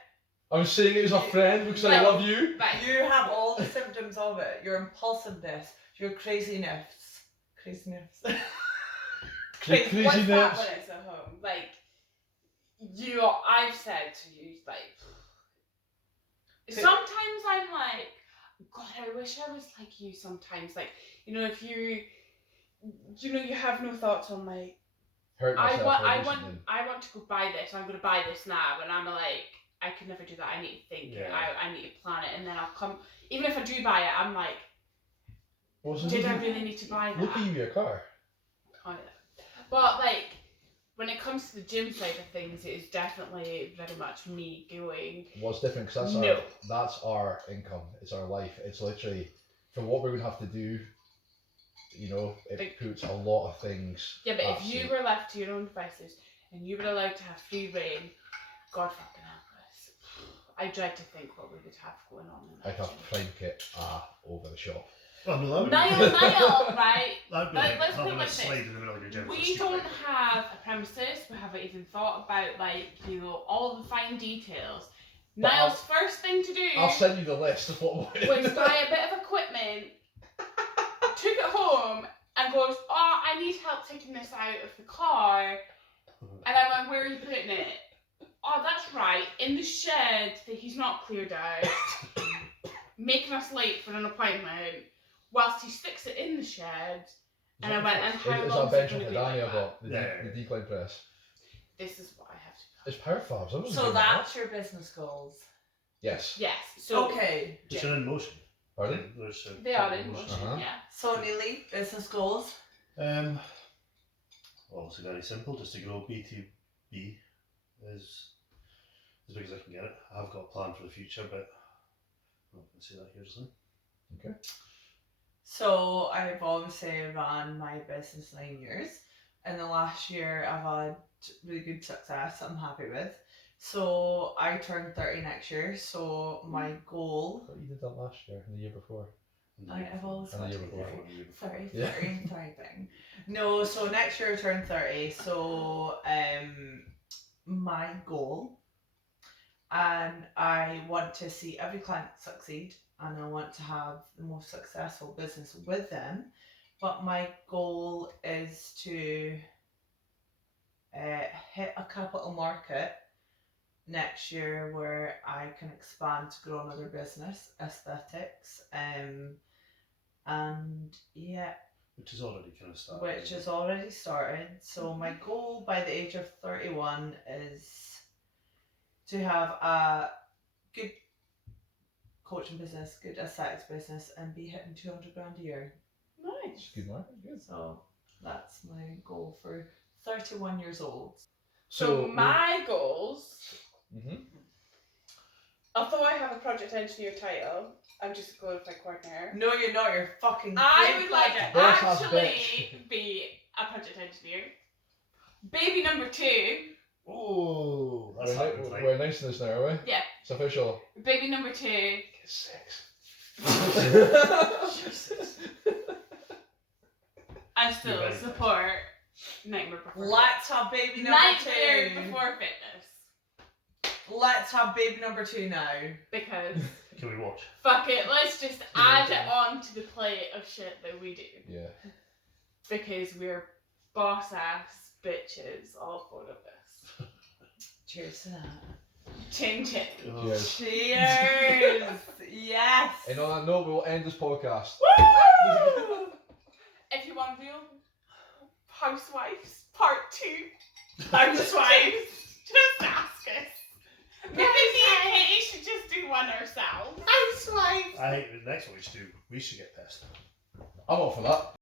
I'm saying it as a friend because I No. love you. Right. You have all the symptoms of it. Your impulsiveness, your craziness. Craziness. The Crazy- crazy What's that nips. when it's at home? Like, I've said to you, like, sometimes I'm like, God, I wish I was like you sometimes. Like, you know, if you have no thoughts on like, Hurt I myself want to go buy this. I'm going to buy this now, and I'm like, I could never do that. I need to think. Yeah. I need to plan it, and then I'll come. Even if I do buy it, I'm like, Well, so did look I at- really need to buy that? Look at you, your car. Oh, yeah. But like, when it comes to the gym side of things, it is definitely very much me going. What's different? Because No. that's our income. It's our life. It's literally for what we're going to have to do. You know, it Like- puts a lot of things. Yeah, but at if you stake. were left to your own devices and you were allowed to have free reign, God fucking help us. I dread to think what we would have going on in I'd that have gym. Prime Kit over the shop. Oh, no, that would Niall, right? That'd be Let's put having it a like this. slide in the middle of your gym. We don't have a premises. We haven't even thought about all the fine details. But Niall's first thing to do I'll send you the list of what we're was buy a bit of equipment, took it home, and goes, "Oh, I need help taking this out of the car." And I went, "Where are you putting it?" "Oh, that's right, in the shed that he's not cleared out, making us late for an appointment, whilst he sticks it in the shed." And I went, "And how Is long that is bench it off going the to be like Danny I that?" bought? Yeah. The decline press. This is what I have to do. It's power fabs. I wasn't So doing that's your business goals. that. Yes. Yes. So Okay. Which are in motion. Pardon? There's, they are in motion. Uh-huh. Yeah. So Neely, business goals. Well, it's very simple. Just to grow B2B as big as I can get it. I have got a plan for the future, but I'm not going to say that here just now. Okay. So I've obviously ran my business 9 years. In the last year, I've had really good success that I'm happy with. So I turn 30 next year. So my goal. I thought you did that last year and the year before. I've always And the year wanted to before. be 30, Yeah. 30 and thriving. No, so next year I turn 30. So my goal, and I want to see every client succeed, and I want to have the most successful business with them. But my goal is to hit a capital market next year where I can expand to grow another business, aesthetics, and yeah, Which is already kind of started. which has already started. So my goal by the age of 31 is to have a good coaching business, good aesthetics business, and be hitting 200 grand a year. Nice. Good market. Good. So that's my goal for 31 years old. So my goals, Mm-hmm. although I have a project engineer title, I'm just a glorified coordinator. No, you're not. You're fucking. I great would like project. to Boss ass actually bitch. be a project engineer. Baby number 2. Oh, that's We're, happened, we're, right? we're announcing this now, are we? Yeah. It's official. Baby number 2. Get sex. I still You're very support Nightmare Before Let's have baby number Nightmare 2. Before Fitness. Let's have baby number 2 now. Because Can we watch? fuck it, let's just add it on to the plate of shit that we do. Yeah. Because we're boss ass bitches, all 4 of us. Cheers to that. Chin chin. Cheers. Cheers! Yes! And on that note, we will end this podcast. Woo! If you want real Housewives Part 2, Housewives, just ask us. Maybe me and Katie should just do one ourselves. Housewives! I think the next one we should get pissed. I'm all for that.